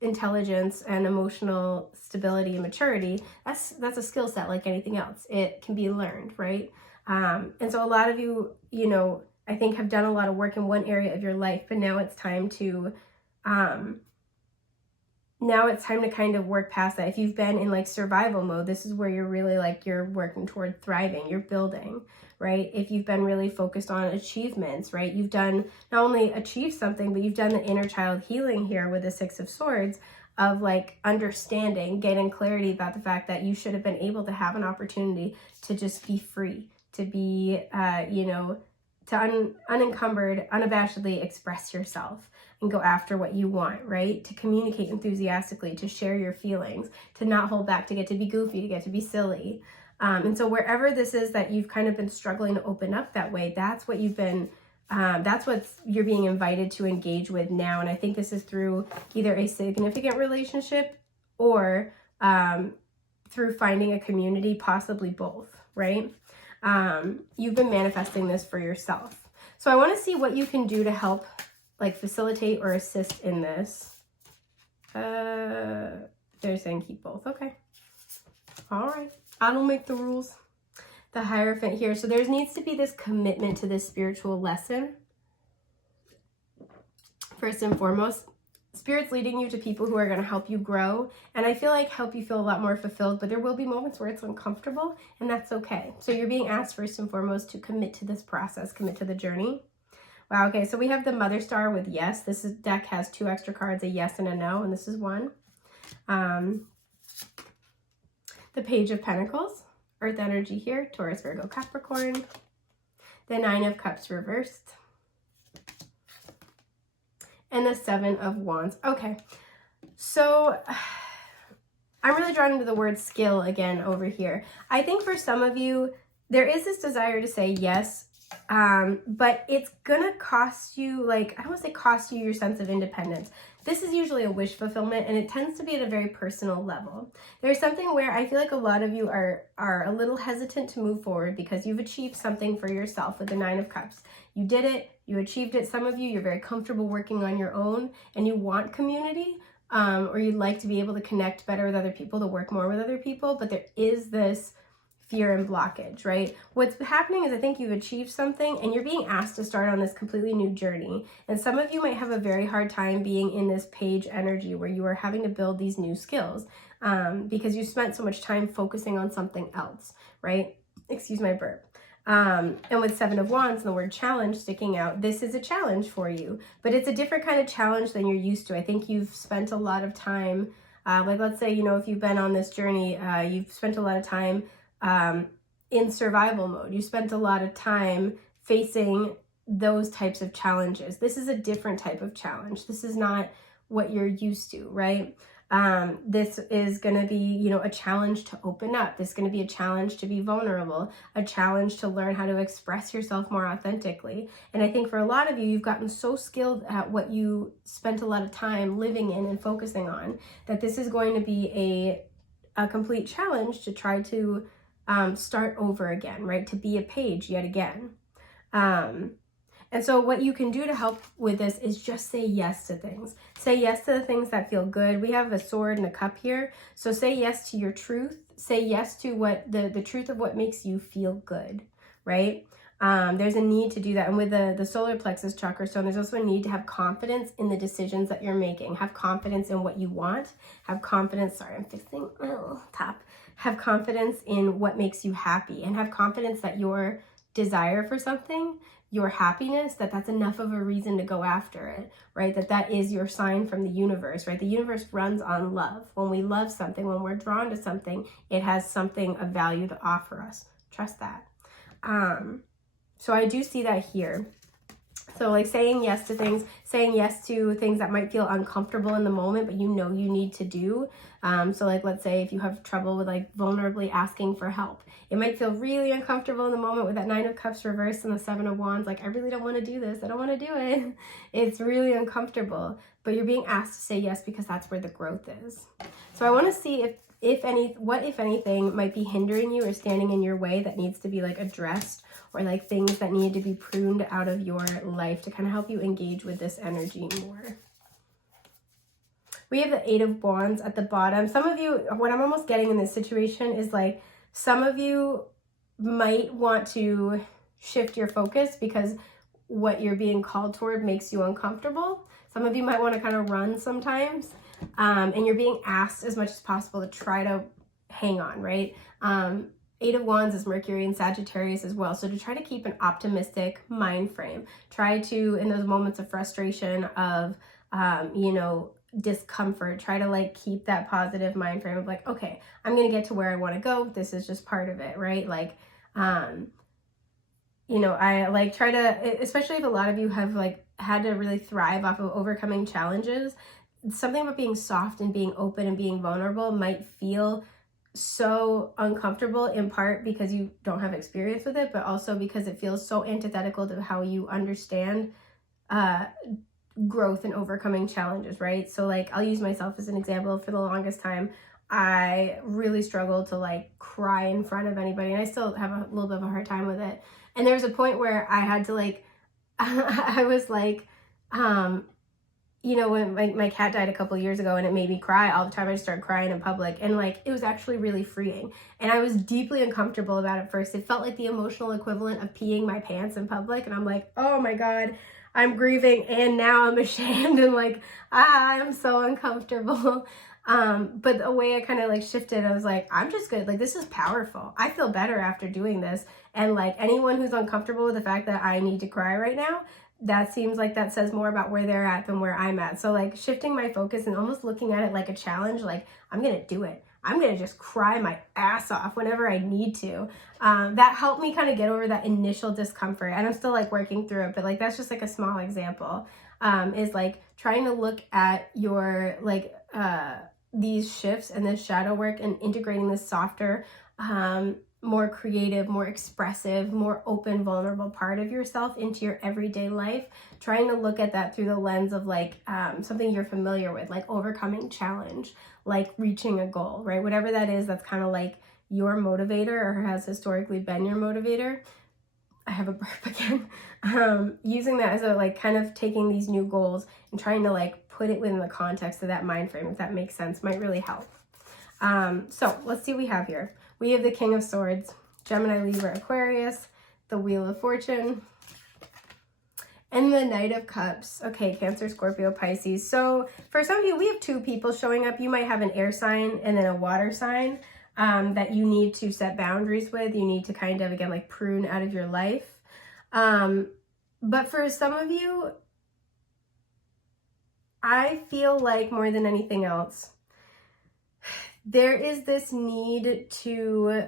intelligence and emotional stability and maturity, that's a skill set like anything else. It can be learned, right? And so a lot of you, you know, I think, have done a lot of work in one area of your life, but now it's time to kind of work past that. If you've been in like survival mode, this is where you're really like, you're working toward thriving, you're building, right? If you've been really focused on achievements, right? You've done, not only achieved something, but you've done the inner child healing here with the Six of Swords, of like understanding, getting clarity about the fact that you should have been able to have an opportunity to just be free, to be, to unencumbered, unabashedly express yourself and go after what you want, right? To communicate enthusiastically, to share your feelings, to not hold back, to get to be goofy, to get to be silly. And so wherever this is that you've kind of been struggling to open up that way, that's what you've been, that's what you're being invited to engage with now. And I think this is through either a significant relationship or through finding a community, possibly both, right? You've been manifesting this for yourself. So I want to see what you can do to help like facilitate or assist in this. They're saying keep both. Okay. All right. I don't make the rules. The Hierophant here. So there needs to be this commitment to this spiritual lesson. First and foremost, Spirit's leading you to people who are going to help you grow. And I feel like help you feel a lot more fulfilled, but there will be moments where it's uncomfortable, and that's okay. So you're being asked first and foremost to commit to this process, commit to the journey. Wow, okay, so we have the Mother Star with yes. This deck has 2 extra cards, a yes and a no, and this is one. The Page of Pentacles, Earth energy here, Taurus, Virgo, Capricorn. The 9 of Cups reversed. And the 7 of Wands. Okay, so I'm really drawn into the word skill again over here. I think for some of you, there is this desire to say yes, but it's gonna cost you, like, I don't want to say cost you your sense of independence. This is usually a wish fulfillment, and it tends to be at a very personal level. There's something where I feel like a lot of you are a little hesitant to move forward because you've achieved something for yourself with the 9 of Cups. You did it, you achieved it. Some of you, you're very comfortable working on your own, and you want community, or you'd like to be able to connect better with other people, to work more with other people, but there is this fear and blockage, right? What's happening is I think you've achieved something and you're being asked to start on this completely new journey. And some of you might have a very hard time being in this page energy where you are having to build these new skills because you spent so much time focusing on something else, right? Excuse my burp. And with 7 of Wands and the word challenge sticking out, this is a challenge for you, but it's a different kind of challenge than you're used to. I think you've spent a lot of time, like let's say, if you've been on this journey, you've spent a lot of time in survival mode. You spent a lot of time facing those types of challenges. This is a different type of challenge. This is not what you're used to, right? This is going to be, a challenge to open up. This is going to be a challenge to be vulnerable, a challenge to learn how to express yourself more authentically. And I think for a lot of you, you've gotten so skilled at what you spent a lot of time living in and focusing on that this is going to be a complete challenge to try to start over again, right? To be a page yet again. And so what you can do to help with this is just say yes to things. Say yes to the things that feel good. We have a sword and a cup here. So say yes to your truth. Say yes to what the truth of what makes you feel good, right? There's a need to do that. And with the solar plexus chakra stone, there's also a need to have confidence in the decisions that you're making. Have confidence in what you want. Have confidence, sorry, I'm fixing top. Have confidence in what makes you happy, and have confidence that your desire for something, your happiness, that's enough of a reason to go after it, right? That is your sign from the universe, right? The universe runs on love. When we love something, when we're drawn to something, it has something of value to offer us. Trust that. So I do see that here. So like saying yes to things that might feel uncomfortable in the moment, but you need to do. So like, let's say if you have trouble with like vulnerably asking for help, it might feel really uncomfortable in the moment with that 9 of Cups reversed and the 7 of Wands. Like, I really don't want to do this. I don't want to do it. It's really uncomfortable, but you're being asked to say yes because that's where the growth is. So I want to see if anything might be hindering you or standing in your way that needs to be like addressed, or like things that need to be pruned out of your life to kind of help you engage with this energy more. We have the 8 of Wands at the bottom. Some of you, what I'm almost getting in this situation is like, some of you might want to shift your focus because what you're being called toward makes you uncomfortable. Some of you might want to kind of run sometimes, and you're being asked as much as possible to try to hang on, right? Eight of Wands is Mercury and Sagittarius as well. So to try to keep an optimistic mind frame, try to, in those moments of frustration, of, discomfort, try to like keep that positive mind frame of like, okay, I'm going to get to where I want to go. This is just part of it, right? Like, I like try to, especially if a lot of you have like had to really thrive off of overcoming challenges, something about being soft and being open and being vulnerable might feel so uncomfortable, in part because you don't have experience with it, but also because it feels so antithetical to how you understand growth and overcoming challenges, right? So like, I'll use myself as an example. For the longest time, I really struggled to like cry in front of anybody, and I still have a little bit of a hard time with it. And there was a point where I had to like, I was like, when my cat died a couple of years ago, and it made me cry all the time. I just started crying in public, and like, it was actually really freeing. And I was deeply uncomfortable about it first. It felt like the emotional equivalent of peeing my pants in public. And I'm like, oh my God, I'm grieving, and now I'm ashamed, and like, I'm so uncomfortable. But the way I kind of like shifted, I was like, I'm just good. Like, this is powerful. I feel better after doing this. And like, anyone who's uncomfortable with the fact that I need to cry right now, that seems like that says more about where they're at than where I'm at. So like, shifting my focus and almost looking at it like a challenge, like, I'm going to do it. I'm going to just cry my ass off whenever I need to. That helped me kind of get over that initial discomfort. And I'm still like working through it, but like, that's just like a small example, is like trying to look at your, like, these shifts and this shadow work and integrating this softer, more creative, more expressive, more open, vulnerable part of yourself into your everyday life, trying to look at that through the lens of like something you're familiar with, like overcoming challenge, like reaching a goal, right? Whatever that is, that's kind of like your motivator, or has historically been your motivator. I have a burp again. Using that as a like kind of taking these new goals and trying to like put it within the context of that mind frame, if that makes sense, might really help. So let's see what we have here. We have the King of Swords, Gemini, Libra, Aquarius, the Wheel of Fortune, and the Knight of Cups. Okay, Cancer, Scorpio, Pisces. So for some of you, we have two people showing up. You might have an air sign and then a water sign that you need to set boundaries with. You need to kind of, again, like prune out of your life. But for some of you, I feel like more than anything else, there is this need to,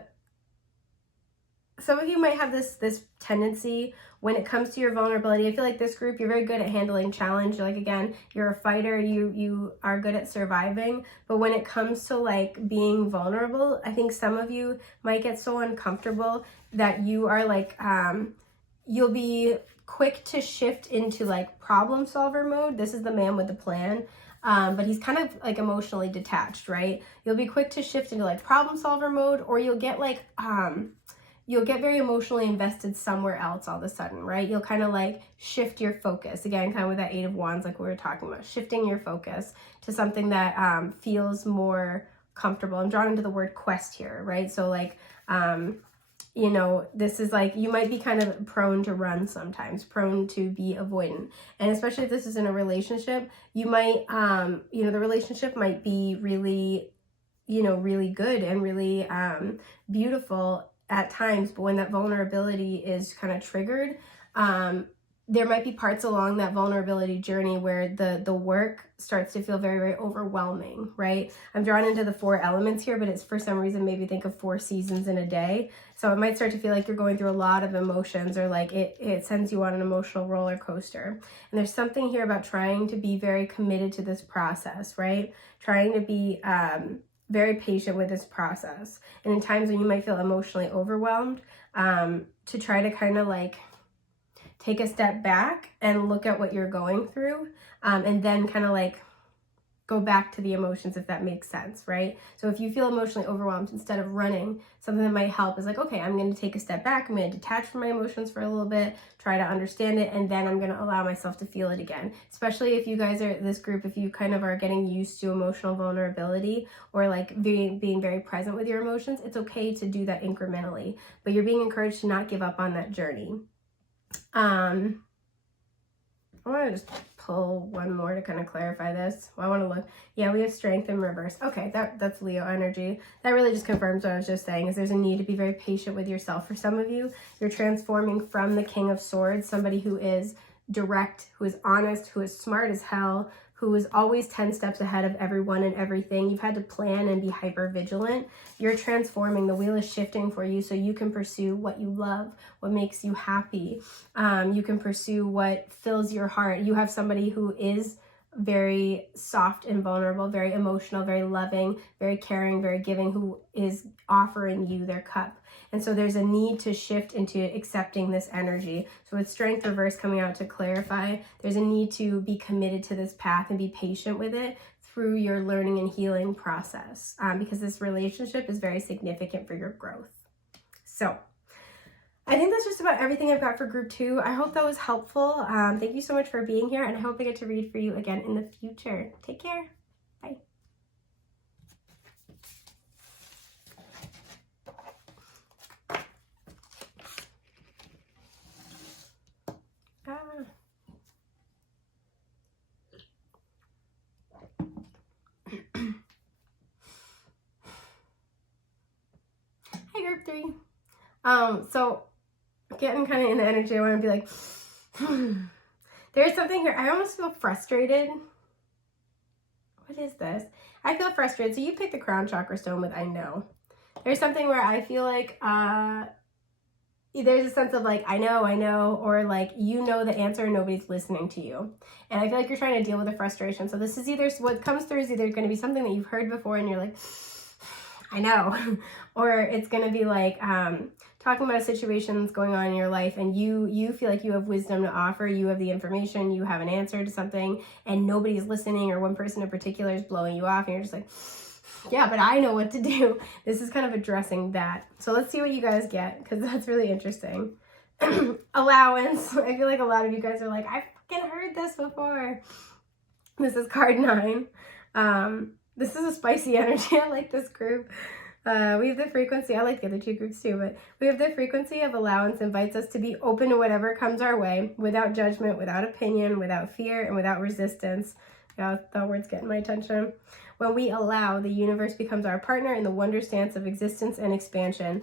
some of you might have this tendency when it comes to your vulnerability. I feel like this group, you're very good at handling challenge. Like, again, you're a fighter, you are good at surviving. But when it comes to like being vulnerable, I think some of you might get so uncomfortable that you are like, you'll be quick to shift into like problem solver mode. This is the man with the plan. But he's kind of like emotionally detached, right? You'll be quick to shift into like problem solver mode, or you'll get like, you'll get very emotionally invested somewhere else all of a sudden, right? You'll kind of like shift your focus. Again, kind of with that Eight of Wands, like we were talking about, shifting your focus to something that feels more comfortable. I'm drawn into the word quest here, right? So like, this is like, you might be kind of prone to run sometimes, prone to be avoidant. And especially if this is in a relationship, you might, the relationship might be really, really good and really beautiful at times. But when that vulnerability is kind of triggered, there might be parts along that vulnerability journey where the work starts to feel very, very overwhelming, right? I'm drawn into the 4 elements here, but it's for some reason, maybe think of 4 seasons in a day. So it might start to feel like you're going through a lot of emotions, or like it sends you on an emotional roller coaster. And there's something here about trying to be very committed to this process, right? Trying to be very patient with this process. And in times when you might feel emotionally overwhelmed, to try to kind of like take a step back and look at what you're going through, and then kind of like go back to the emotions, if that makes sense, right? So if you feel emotionally overwhelmed, instead of running, something that might help is like, okay, I'm going to take a step back. I'm going to detach from my emotions for a little bit, try to understand it, and then I'm going to allow myself to feel it again. Especially if you guys are this group, if you kind of are getting used to emotional vulnerability, or like being very present with your emotions, it's okay to do that incrementally, but you're being encouraged to not give up on that journey. want to just pull one more to kind of clarify this. Well, I want to look. Yeah, we have strength in reverse. Okay, that's Leo energy. That really just confirms what I was just saying, is there's a need to be very patient with yourself. For some of you, you're transforming from the King of Swords, somebody who is direct, who is honest, who is smart as hell, who is always 10 steps ahead of everyone and everything. You've had to plan and be hyper vigilant. You're transforming. The wheel is shifting for you so you can pursue what you love, what makes you happy. You can pursue what fills your heart. You have somebody who is very soft and vulnerable, very emotional, very loving, very caring, very giving, who is offering you their cup. And so there's a need to shift into accepting this energy. So with strength reverse coming out to clarify, there's a need to be committed to this path and be patient with it through your learning and healing process, because this relationship is very significant for your growth. So I think that's just about everything I've got for group 2. I hope that was helpful. Thank you so much for being here, and I hope I get to read for you again in the future. Take care. Bye. Hi, group 3. So getting kind of in the energy, I want to be like, there's something here. I almost feel frustrated. What is this? I feel frustrated. So you picked the crown chakra stone with I know. There's something where I feel like there's a sense of like, I know, or like, you know the answer and nobody's listening to you. And I feel like you're trying to deal with the frustration. So this is either, what comes through is either going to be something that you've heard before and you're like, I know, or it's going to be like talking about a situation that's going on in your life and you feel like you have wisdom to offer, you have the information, you have an answer to something, and nobody's listening, or one person in particular is blowing you off and you're just like, yeah, but I know what to do. This is kind of addressing that. So let's see what you guys get, because that's really interesting. Allowance. I feel like a lot of you guys are like, I fucking heard this before. This is card 9. This is a spicy energy. I like this group. We have the frequency. I like the other 2 groups too, but we have the frequency of allowance invites us to be open to whatever comes our way, without judgment, without opinion, without fear, and without resistance. Yeah, that word's getting my attention. When we allow, the universe becomes our partner in the wonder stance of existence and expansion.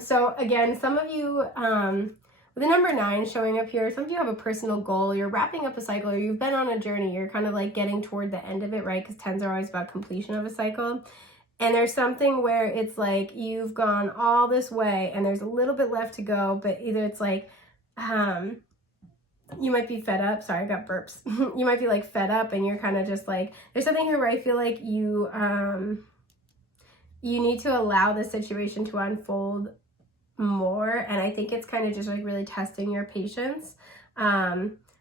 So again, some of you, with the number 9 showing up here, some of you have a personal goal, you're wrapping up a cycle, or you've been on a journey, you're kind of like getting toward the end of it, right? Because 10s are always about completion of a cycle. And there's something where it's like you've gone all this way and there's a little bit left to go, but either it's like, you might be fed up. Sorry, I got burps. You might be like fed up and you're kind of just like, there's something here where I feel like you need to allow the situation to unfold more. And I think it's kind of just like really testing your patience.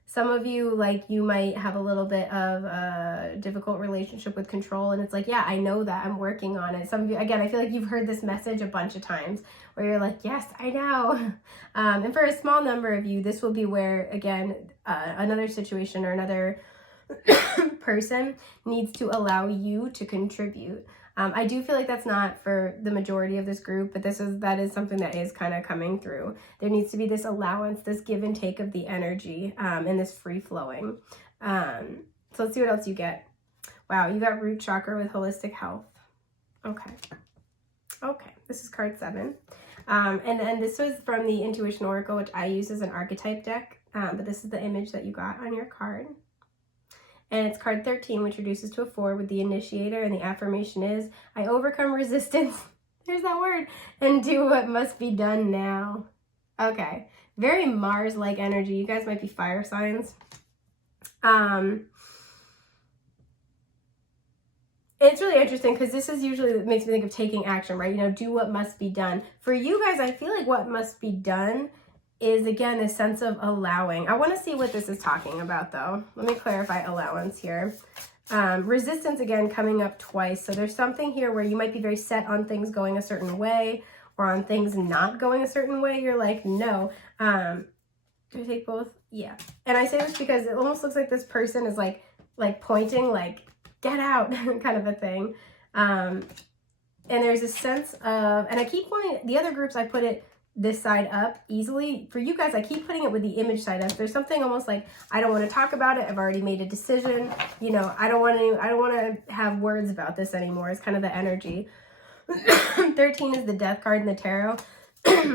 Some of you, like, you might have a little bit of a difficult relationship with control, and it's like, yeah, I know that, I'm working on it. Some of you, again, I feel like you've heard this message a bunch of times where you're like, yes, I know. And for a small number of you, this will be where, again, another situation or another person needs to allow you to contribute. I do feel like that's not for the majority of this group, but that is something that is kind of coming through. There needs to be this allowance, this give and take of the energy, and this free flowing. So let's see what else you get. Wow, you got root chakra with holistic health. Okay, this is card 7. And then this was from the Intuition Oracle, which I use as an archetype deck, but this is the image that you got on your card. And it's card 13, which reduces to a 4 with the initiator, and the affirmation is, I overcome resistance, there's that word, and do what must be done now. Okay, very Mars-like energy. You guys might be fire signs. It's really interesting because this is usually, it makes me think of taking action, right? You know, do what must be done. For you guys, I feel like what must be done is, again, a sense of allowing. I want to see what this is talking about, though. Let me clarify allowance here. Resistance, again, coming up twice. So there's something here where you might be very set on things going a certain way or on things not going a certain way. You're like, no. Do I take both? Yeah. And I say this because it almost looks like this person is like pointing, like, get out, kind of a thing. And there's a sense of, and I keep wanting, the other groups I put it this side up easily. For you guys, I keep putting it with the image side up. There's something almost like, I don't want to talk about it. I've already made a decision. You know, I don't want to have words about this anymore. It's kind of the energy. 13 is the death card in the tarot.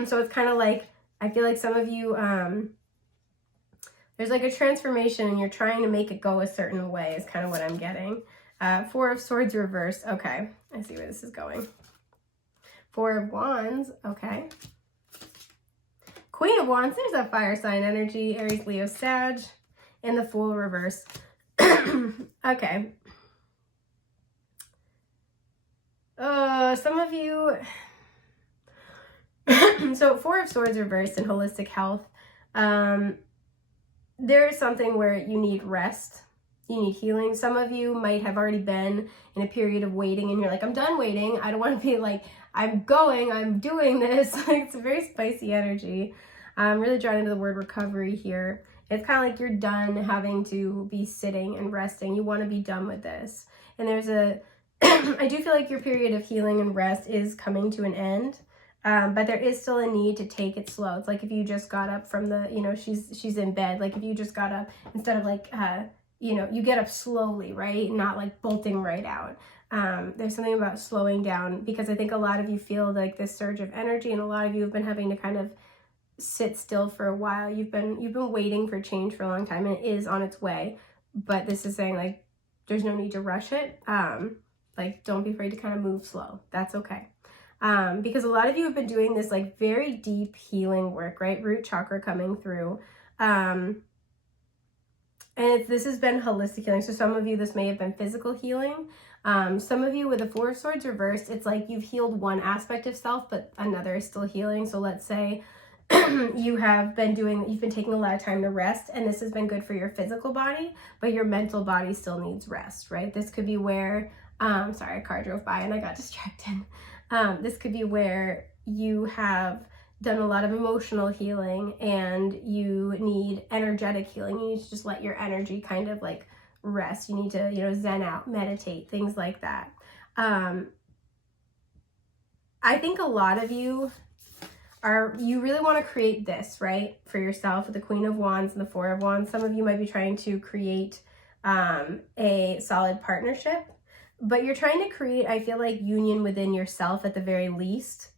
So it's kind of like, I feel like some of you, there's like a transformation and you're trying to make it go a certain way is kind of what I'm getting. 4 of Swords reversed. Okay, I see where this is going. 4 of Wands. Okay. Queen of Wands. There's a fire sign energy. Aries, Leo, Sag. And the Fool reverse. Okay. Some of you... So 4 of Swords reversed in holistic health. There's something where you need rest. You need healing. Some of you might have already been in a period of waiting and you're like, I'm done waiting. I don't want to be like, I'm doing this. It's a very spicy energy. I'm really drawn into the word recovery here. It's kind of like you're done having to be sitting and resting. You want to be done with this. And there's I do feel like your period of healing and rest is coming to an end. But there is still a need to take it slow. It's like if you just got up from the, you know, she's in bed. Like if you just got up, instead of like, you know, you get up slowly, right? Not like bolting right out. There's something about slowing down, because I think a lot of you feel like this surge of energy, and a lot of you have been having to kind of sit still for a while. You've been waiting for change for a long time, and it is on its way. But this is saying like, there's no need to rush it. Like don't be afraid to kind of move slow. That's okay. Because a lot of you have been doing this like very deep healing work, right? Root chakra coming through. And this has been holistic healing. So some of you, this may have been physical healing. Some of you with the 4 of Swords reversed, it's like you've healed one aspect of self, but another is still healing. So let's say you've been taking a lot of time to rest, and this has been good for your physical body, but your mental body still needs rest, right? This could be where, sorry, a car drove by and I got distracted. This could be where you have done a lot of emotional healing and you need energetic healing. You need to just let your energy kind of like rest. You need to, you know, zen out, meditate, things like that. I think a lot of you really want to create this, right, for yourself with the Queen of Wands and the 4 of Wands. Some of you might be trying to create a solid partnership, but you're trying to create, I feel like, union within yourself at the very least.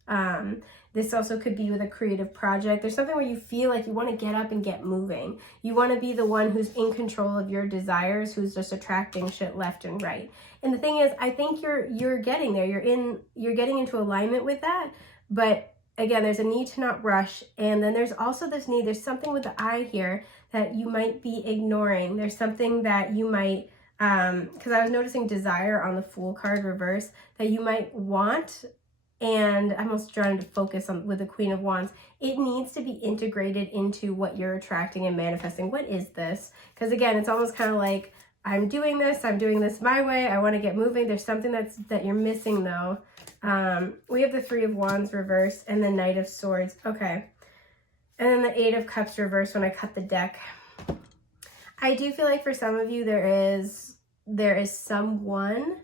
This also could be with a creative project. There's something where you feel like you want to get up and get moving. You want to be the one who's in control of your desires, who's just attracting shit left and right. And the thing is, I think you're getting there. You're getting into alignment with that. But again, there's a need to not rush. And then there's also this need, there's something with the eye here that you might be ignoring. There's something that you might, because I was noticing desire on the Fool card reverse, that you might want, and I'm also trying to focus on with the Queen of Wands. It needs to be integrated into what you're attracting and manifesting. What is this? Because again, it's almost kind of like, I'm doing this my way, I want to get moving. There's something that you're missing though. We have the 3 of Wands reverse and the Knight of Swords. Okay. And then the 8 of Cups reverse when I cut the deck. I do feel like for some of you there is someone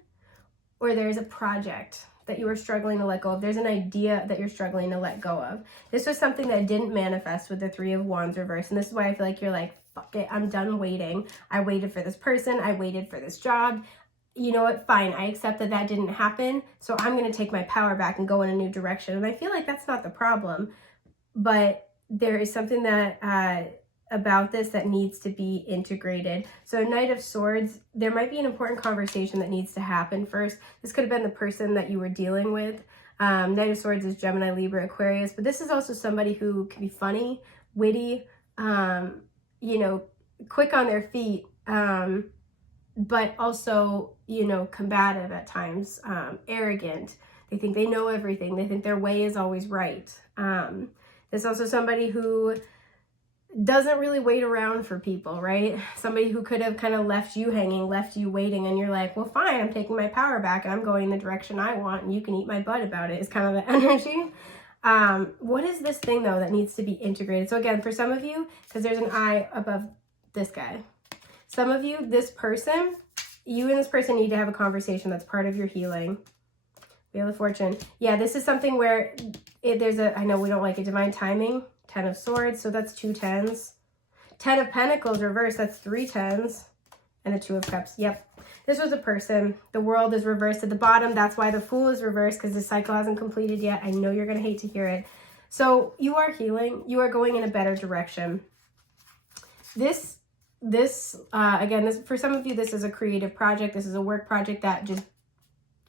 or there is a project that you are struggling to let go of. There's an idea that you're struggling to let go of. This was something that didn't manifest with the 3 of Wands reverse. And this is why I feel like you're like, fuck it, I'm done waiting. I waited for this person. I waited for this job. You know what? Fine. I accept that didn't happen. So I'm going to take my power back and go in a new direction. And I feel like that's not the problem. But there is something that about this that needs to be integrated. So Knight of Swords, there might be an important conversation that needs to happen first. This could have been the person that you were dealing with. Knight of Swords is Gemini, Libra, Aquarius, but this is also somebody who can be funny, witty, you know, quick on their feet, but also, you know, combative at times, arrogant. They think they know everything. They think their way is always right. There's also somebody who doesn't really wait around for people, right? Somebody who could have kind of left you hanging, left you waiting, and you're like, well, fine, I'm taking my power back and I'm going in the direction I want and you can eat my butt about it, is kind of the energy. What is this thing though that needs to be integrated? So again, for some of you, because there's an eye above this guy, some of you, you and this person need to have a conversation that's part of your healing. Wheel of Fortune. Yeah, this is something where I know we don't like it, divine timing, 10 of swords, so that's 2 10s. 10 of pentacles reversed, that's 3 10s. And the 2 of cups, yep. This was a person. The world is reversed at the bottom. That's why the fool is reversed, because the cycle hasn't completed yet. I know you're going to hate to hear it. So you are healing. You are going in a better direction. Again, for some of you, this is a creative project. This is a work project that just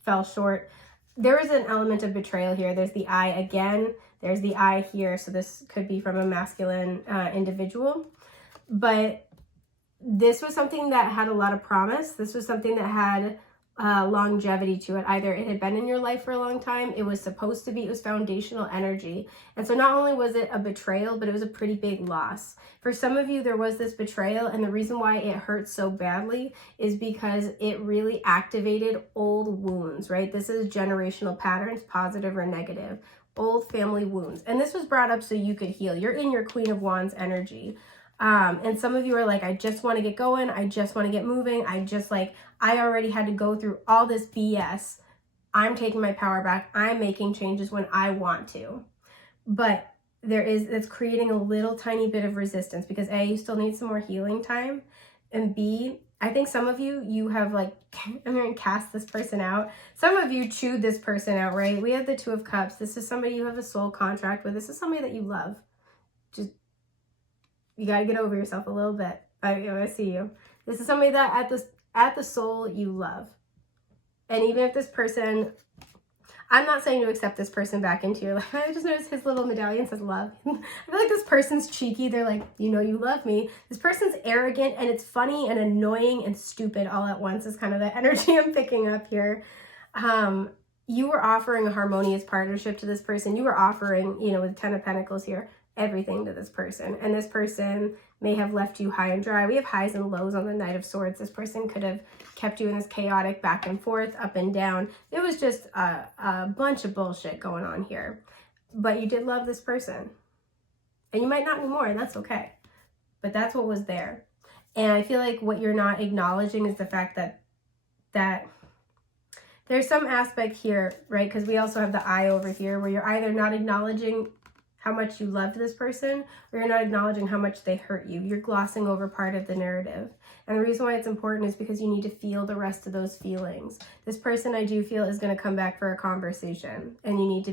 fell short. There is an element of betrayal here. There's the I again. There's the I here. So this could be from a masculine individual. But this was something that had a lot of promise. This was something that had longevity to it. Either it had been in your life for a long time, it was supposed to be, it was foundational energy. And so not only was it a betrayal, but it was a pretty big loss. For some of you, there was this betrayal, and the reason why it hurts so badly is because it really activated old wounds, right? This is generational patterns, positive or negative, old family wounds. And this was brought up so you could heal. You're in your Queen of Wands energy. And some of you are like, I just want to get going. I just want to get moving. I already had to go through all this BS. I'm taking my power back. I'm making changes when I want to. But it's creating a little tiny bit of resistance because A, you still need some more healing time. And B, I think some of you have I'm going to cast this person out. Some of you chewed this person out, right? We have the 2 of Cups. This is somebody you have a soul contract with. This is somebody that you love. You got to get over yourself a little bit. I see you. This is somebody that at the soul you love. And even if this person, I'm not saying to accept this person back into your life. I just noticed his little medallion says love. I feel like this person's cheeky. They're like, you know you love me. This person's arrogant, and it's funny and annoying and stupid all at once is kind of the energy I'm picking up here. You were offering a harmonious partnership to this person. You were offering, with 10 of Pentacles here, everything to this person, and this person may have left you high and dry. We have highs and lows on the Knight of Swords. This person could have kept you in this chaotic back and forth, up and down. It was just a bunch of bullshit going on here, but you did love this person, and you might not anymore, and that's okay, but that's what was there. And I feel like what you're not acknowledging is the fact that there's some aspect here, right? Because we also have the I over here where you're either not acknowledging how much you loved this person, or you're not acknowledging how much they hurt you. You're glossing over part of the narrative. And the reason why it's important is because you need to feel the rest of those feelings. This person, I do feel, is going to come back for a conversation, and you need to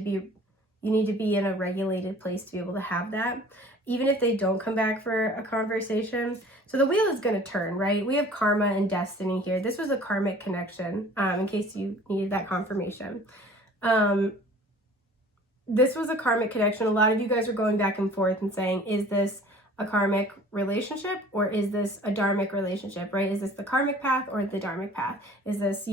be in a regulated place to be able to have that. Even if they don't come back for a conversation. So the wheel is going to turn, right? We have karma and destiny here. This was a karmic connection, in case you needed that confirmation. This was a karmic connection. A lot of you guys are going back and forth and saying, is this a karmic relationship or is this a dharmic relationship, right? Is this the karmic path or the dharmic path? Is this,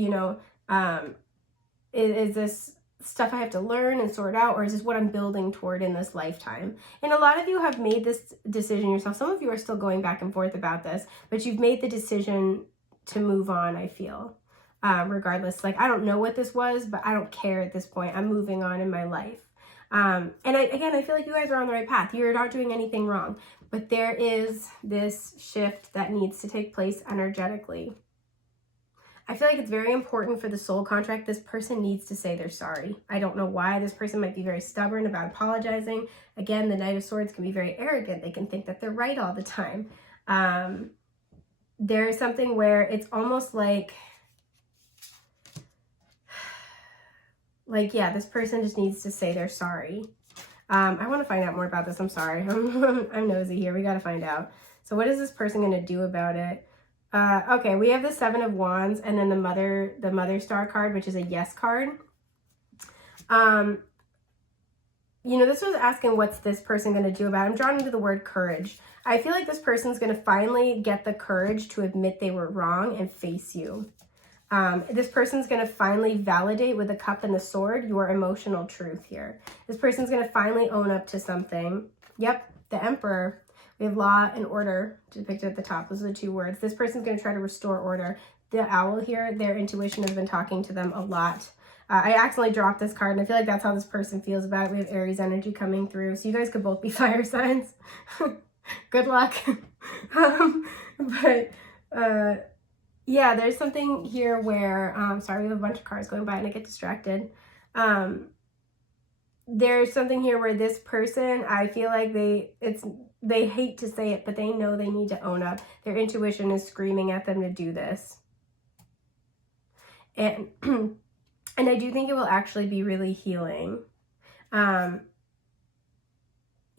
is this stuff I have to learn and sort out, or is this what I'm building toward in this lifetime? And a lot of you have made this decision yourself. Some of you are still going back and forth about this, but you've made the decision to move on, I feel. Regardless, I don't know what this was, but I don't care at this point. I'm moving on in my life. And I feel like you guys are on the right path. You're not doing anything wrong, but there is this shift that needs to take place energetically. I feel like it's very important for the soul contract. This person needs to say they're sorry. I don't know why. This person might be very stubborn about apologizing. Again, the Knight of Swords can be very arrogant. They can think that they're right all the time. There is something where it's almost like, this person just needs to say they're sorry. I want to find out more about this. I'm sorry. I'm nosy here. We got to find out. So what is this person going to do about it? Okay, we have the 7 of Wands and then the Mother Star card, which is a yes card. This was asking what's this person going to do about it. I'm drawn into the word courage. I feel like this person's going to finally get the courage to admit they were wrong and face you. This person's going to finally validate with the Cup and the Sword your emotional truth here. This person's going to finally own up to something. Yep, the Emperor. We have law and order depicted at the top. Those are the 2 words. This person's going to try to restore order. The Owl here, their intuition has been talking to them a lot. I accidentally dropped this card, and I feel like that's how this person feels about it. We have Aries energy coming through. So you guys could both be fire signs. Good luck. Yeah, there's something here where, sorry, we have a bunch of cars going by and I get distracted. there's something here where this person, I feel like they hate to say it, but they know they need to own up. Their intuition is screaming at them to do this. And and I do think it will actually be really healing.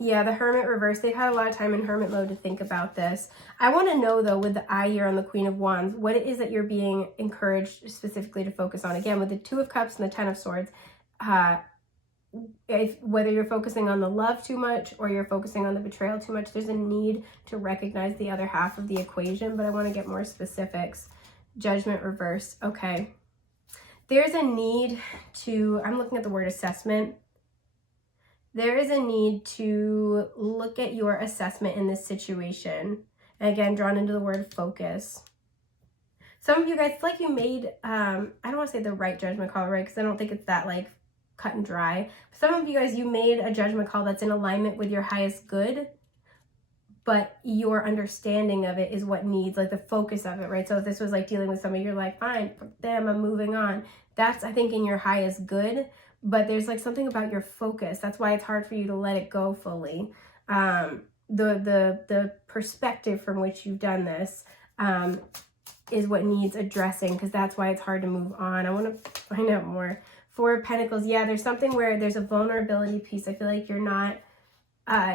Yeah, the Hermit reverse, they've had a lot of time in Hermit mode to think about this. I want to know, though, with the eye here on the Queen of Wands, what it is that you're being encouraged specifically to focus on. Again, with the Two of Cups and the Ten of Swords, whether you're focusing on the love too much or you're focusing on the betrayal too much, there's a need to recognize the other half of the equation, but I want to get more specifics. Judgment reverse. Okay. There's a need to, I'm looking at the word assessment. There is a need to look at your assessment in this situation. And again, drawn into the word focus. Some of you guys, it's like you made, I don't want to say the right judgment call, right? Because I don't think it's that like cut and dry. Some of you guys, you made a judgment call that's in alignment with your highest good, but your understanding of it is what needs, like the focus of it, right? So if this was like dealing with somebody, you're like, fine, fuck them, I'm moving on. That's, I think, in your highest good, but there's like something about your focus. That's why it's hard for you to let it go fully. The perspective from which you've done this is what needs addressing, because that's why it's hard to move on. I want to find out more. Four of Pentacles, yeah, there's something where there's a vulnerability piece. I feel like you're not,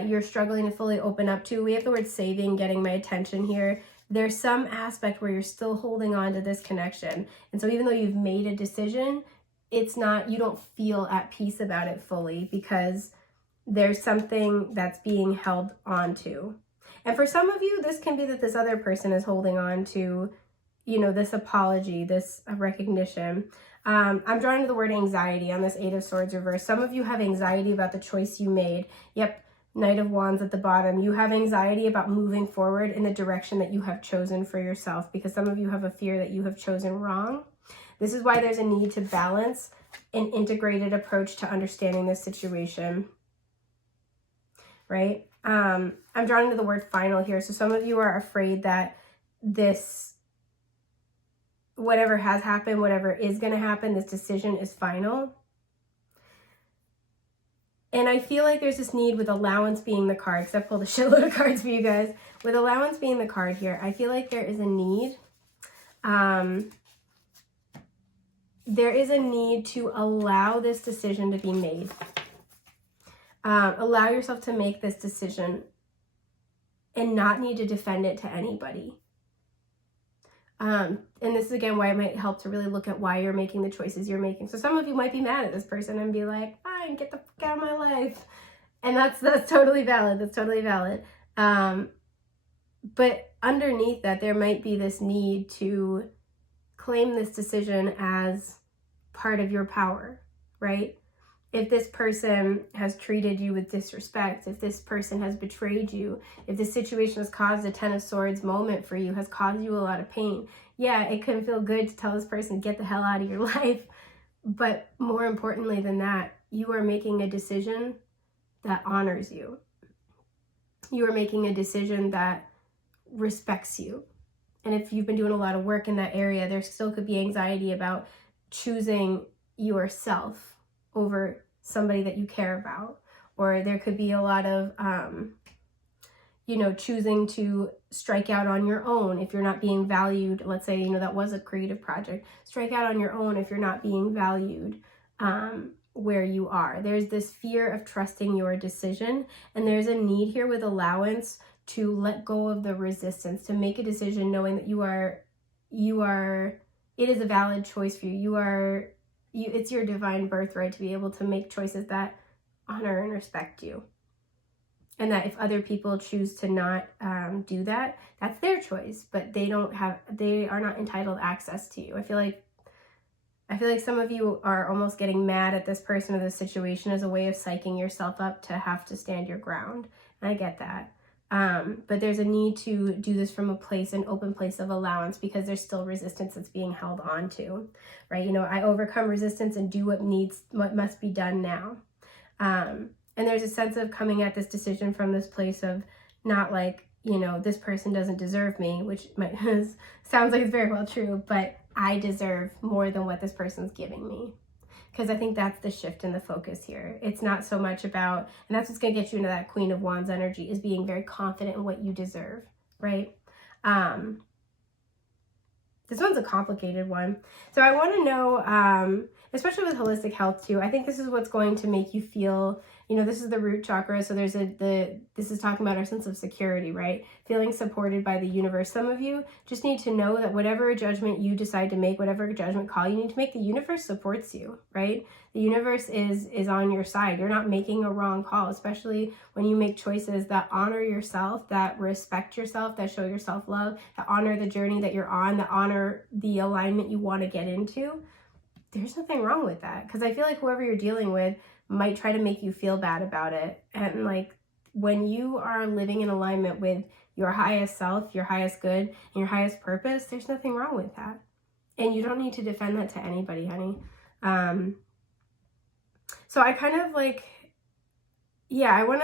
you're struggling to fully open up to. We have the word saving getting my attention here. There's some aspect where you're still holding on to this connection. And so even though you've made a decision, it's not, you don't feel at peace about it fully because there's something that's being held on to. And for some of you, this can be that this other person is holding on to, you know, this apology, this recognition. I'm drawn to the word anxiety on this Eight of Swords reverse. Some of you have anxiety about the choice you made. Yep, Knight of Wands at the bottom. You have anxiety about moving forward in the direction that you have chosen for yourself, because some of you have a fear that you have chosen wrong. This is why there's a need to balance an integrated approach to understanding this situation, right? I'm drawn to the word final here. So some of you are afraid that this, whatever has happened, whatever is going to happen, this decision is final. And I feel like there's this need with allowance being the card, because I pulled a shitload of cards for you guys. With allowance being the card here, I feel like there is a need. There is a need to allow this decision to be made. Allow yourself to make this decision and not need to defend it to anybody. And this is, again, why it might help to really look at why you're making the choices you're making. So some of you might be mad at this person and be like, fine, get the fuck out of my life. And that's totally valid. That's totally valid. But underneath that, there might be this need to claim this decision as part of your power, right? If this person has treated you with disrespect, if this person has betrayed you, if this situation has caused a Ten of Swords moment for you, has caused you a lot of pain, yeah, it can feel good to tell this person, get the hell out of your life. But more importantly than that, you are making a decision that honors you. You are making a decision that respects you. And if you've been doing a lot of work in that area, there still could be anxiety about choosing yourself over somebody that you care about. Or there could be a lot of, choosing to strike out on your own if you're not being valued. Let's say, that was a creative project. Strike out on your own if you're not being valued where you are. There's this fear of trusting your decision. And there's a need here with allowance to let go of the resistance, to make a decision knowing that it is a valid choice for you. It's your divine birthright to be able to make choices that honor and respect you. And that if other people choose to not do that, that's their choice, but they are not entitled access to you. I feel like some of you are almost getting mad at this person or this situation as a way of psyching yourself up to have to stand your ground. And I get that. But there's a need to do this from an open place of allowance, because there's still resistance that's being held on to, right? I overcome resistance and do what must be done now. And there's a sense of coming at this decision from this place of not like, this person doesn't deserve me, which sounds like it's very well true, but I deserve more than what this person's giving me. because I think that's the shift in the focus here. It's not so much about, and that's what's going to get you into that Queen of Wands energy, is being very confident in what you deserve, right? This one's a complicated one. So I want to know, especially with holistic health too, I think this is what's going to make you feel, you know, this is the root chakra. So there's this is talking about our sense of security, right? Feeling supported by the universe. Some of you just need to know that whatever judgment you decide to make, whatever judgment call you need to make, the universe supports you, right? The universe is on your side. You're not making a wrong call, especially when you make choices that honor yourself, that respect yourself, that show yourself love, that honor the journey that you're on, that honor the alignment you want to get into. There's nothing wrong with that, because I feel like whoever you're dealing with might try to make you feel bad about it. And like, when you are living in alignment with your highest self, your highest good, and your highest purpose, there's nothing wrong with that. And you don't need to defend that to anybody, honey. So I kind of like, yeah, I want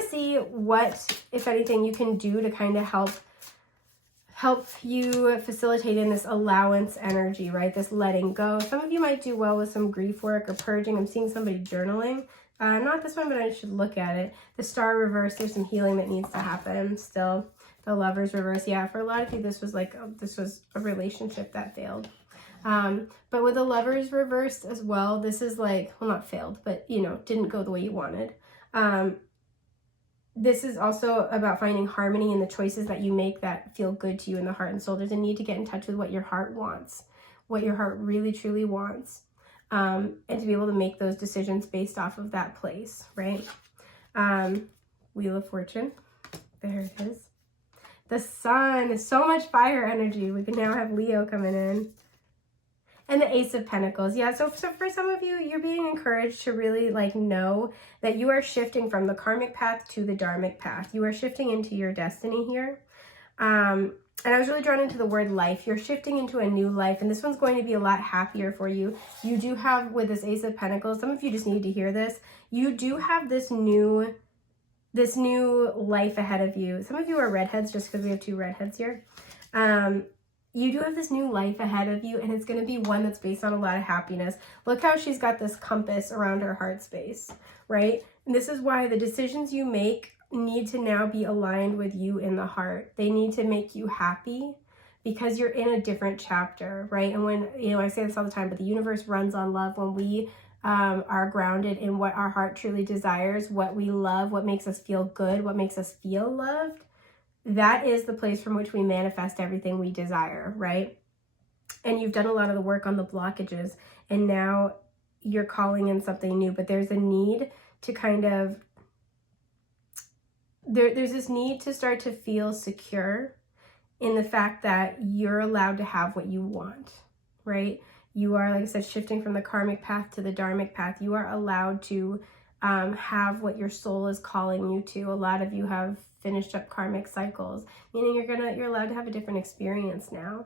to see what, if anything, you can do to kind of help you facilitate in this allowance energy, right? This letting go. Some of you might do well with some grief work or purging. I'm seeing somebody journaling. Not this one, but I should look at it. The Star reverse, there's some healing that needs to happen still. The Lovers reverse, yeah, for a lot of you, this was a relationship that failed. But with the Lovers reversed as well, this is like, well, not failed, but, you know, didn't go the way you wanted. This is also about finding harmony in the choices that you make that feel good to you in the heart and soul. There's a need to get in touch with what your heart wants, what your heart really, truly wants, and to be able to make those decisions based off of that place, right? Wheel of Fortune. There it is. The Sun. So much fire energy. We can now have Leo coming in. And the Ace of Pentacles. Yeah, so for some of you, you're being encouraged to really like know that you are shifting from the karmic path to the dharmic path. You are shifting into your destiny here. And I was really drawn into the word life. You're shifting into a new life, and this one's going to be a lot happier for you. You do have, with this Ace of Pentacles, some of you just need to hear this. You do have this new life ahead of you. Some of you are redheads, just because we have two redheads here. You do have this new life ahead of you, and it's going to be one that's based on a lot of happiness. Look how she's got this compass around her heart space, right? And this is why the decisions you make need to now be aligned with you in the heart. They need to make you happy, because you're in a different chapter, right? And when, you know, I say this all the time, but the universe runs on love. When we are grounded in what our heart truly desires, what we love, what makes us feel good, what makes us feel loved, that is the place from which we manifest everything we desire, right? And you've done a lot of the work on the blockages, and now you're calling in something new, but there's a need to kind of, there's this need to start to feel secure in the fact that you're allowed to have what you want, right? You are, like I said, shifting from the karmic path to the dharmic path. You are allowed to have what your soul is calling you to. A lot of you have finished up karmic cycles, meaning you're allowed to have a different experience now.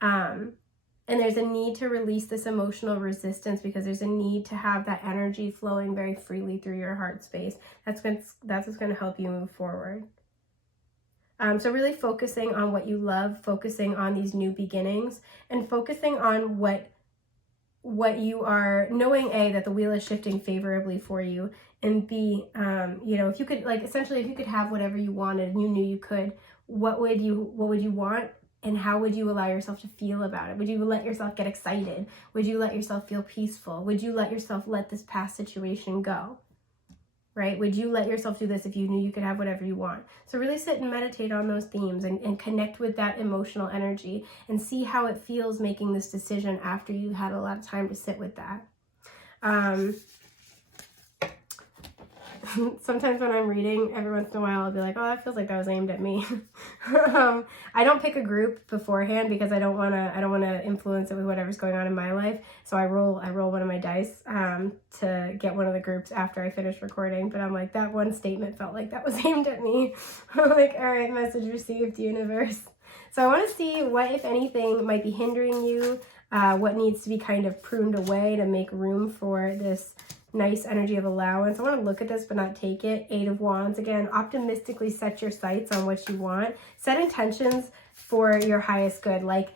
And there's a need to release this emotional resistance, because there's a need to have that energy flowing very freely through your heart space. That's what's going to help you move forward. So really focusing on what you love, focusing on these new beginnings, and focusing on what you are, knowing A, that the wheel is shifting favorably for you, and B, you know, if you could, like, essentially, if you could have whatever you wanted and you knew you could, what would you want, and how would you allow yourself to feel about it? Would you let yourself get excited? Would you let yourself feel peaceful? Would you let yourself let this past situation go? Right? Would you let yourself do this if you knew you could have whatever you want? So really sit and meditate on those themes, and connect with that emotional energy, and see how it feels making this decision after you had a lot of time to sit with that. Sometimes when I'm reading, every once in a while, I'll be like, oh, that feels like that was aimed at me. I don't pick a group beforehand, because I don't want to influence it with whatever's going on in my life. So I roll one of my dice to get one of the groups after I finish recording. But I'm like, that one statement felt like that was aimed at me. I'm like, all right, message received, universe. So I want to see what, if anything, might be hindering you, what needs to be kind of pruned away to make room for this nice energy of allowance. I want to look at this but not take it. 8 of Wands. Again, optimistically set your sights on what you want. Set intentions for your highest good. Like,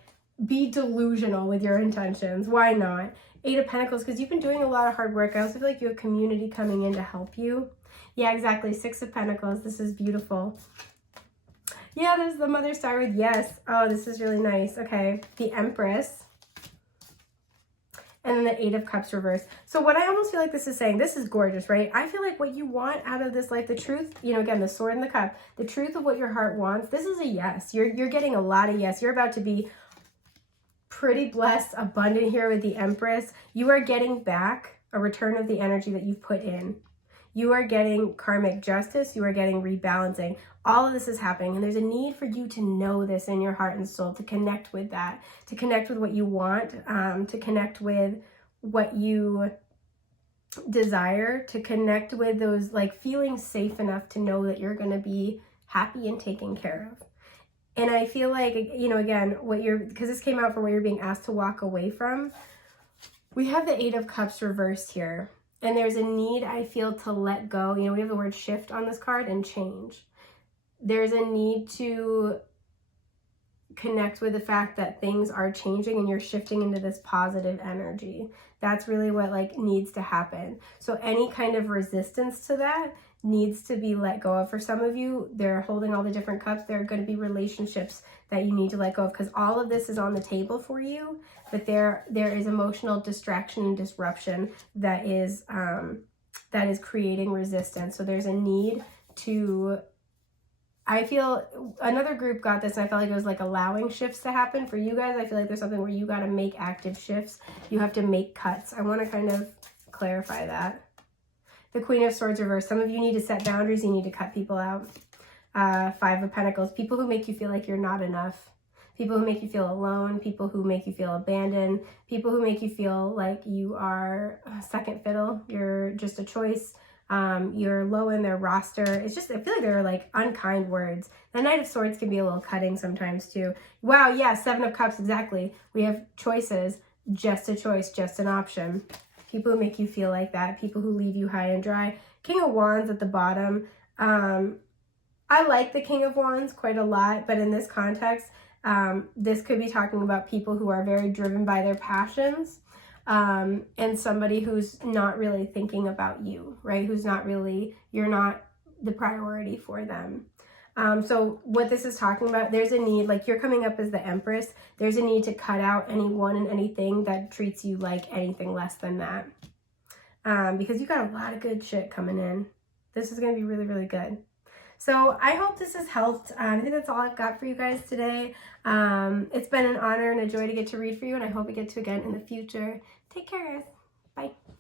be delusional with your intentions. Why not? Eight of Pentacles, because you've been doing a lot of hard work. I also feel like you have community coming in to help you. Yeah, exactly. Six of Pentacles. This is beautiful. Yeah, there's the Mother Star with yes. Oh, this is really nice. Okay. The Empress. And then the Eight of Cups reverse. So what I almost feel like this is saying, this is gorgeous, right? I feel like what you want out of this life, the truth, you know, again, the Sword and the Cup, the truth of what your heart wants, this is a yes. You're getting a lot of yes. You're about to be pretty blessed, abundant here with the Empress. You are getting back a return of the energy that you've put in. You are getting karmic justice. You are getting rebalancing. All of this is happening, and there's a need for you to know this in your heart and soul, to connect with that, to connect with what you want, to connect with what you desire, to connect with those, like, feeling safe enough to know that you're going to be happy and taken care of. And I feel like, you know, again, because this came out for what you're being asked to walk away from. We have the Eight of Cups reversed here. And there's a need, I feel, to let go. You know, we have the word shift on this card and change. There's a need to connect with the fact that things are changing and you're shifting into this positive energy. That's really what, like, needs to happen. So any kind of resistance to that needs to be let go of. For some of you, they're holding all the different cups. There are going to be relationships that you need to let go of, because all of this is on the table for you, but there is emotional distraction and disruption that is creating resistance. So there's a need to, I feel, another group got this, and I felt like it was like allowing shifts to happen. For you guys, I feel like there's something where you got to make active shifts. You have to make cuts. I want to kind of clarify that. The Queen of Swords reversed. Some of you need to set boundaries. You need to cut people out. Five of Pentacles. People who make you feel like you're not enough. People who make you feel alone. People who make you feel abandoned. People who make you feel like you are second fiddle. You're just a choice. You're low in their roster. It's just, I feel like they're like unkind words. The Knight of Swords can be a little cutting sometimes too. Wow, yeah, Seven of Cups, exactly. We have choices. Just a choice, just an option. People who make you feel like that. People who leave you high and dry. King of Wands at the bottom. I like the King of Wands quite a lot, but in this context, this could be talking about people who are very driven by their passions, and somebody who's not really thinking about you, right? Who's not really, you're not the priority for them. So what this is talking about, there's a need, like you're coming up as the Empress, there's a need to cut out anyone and anything that treats you like anything less than that. Because you got a lot of good shit coming in. This is going to be really, really good. So I hope this has helped. I think that's all I've got for you guys today. It's been an honor and a joy to get to read for you, and I hope we get to again in the future. Take care, guys. Bye.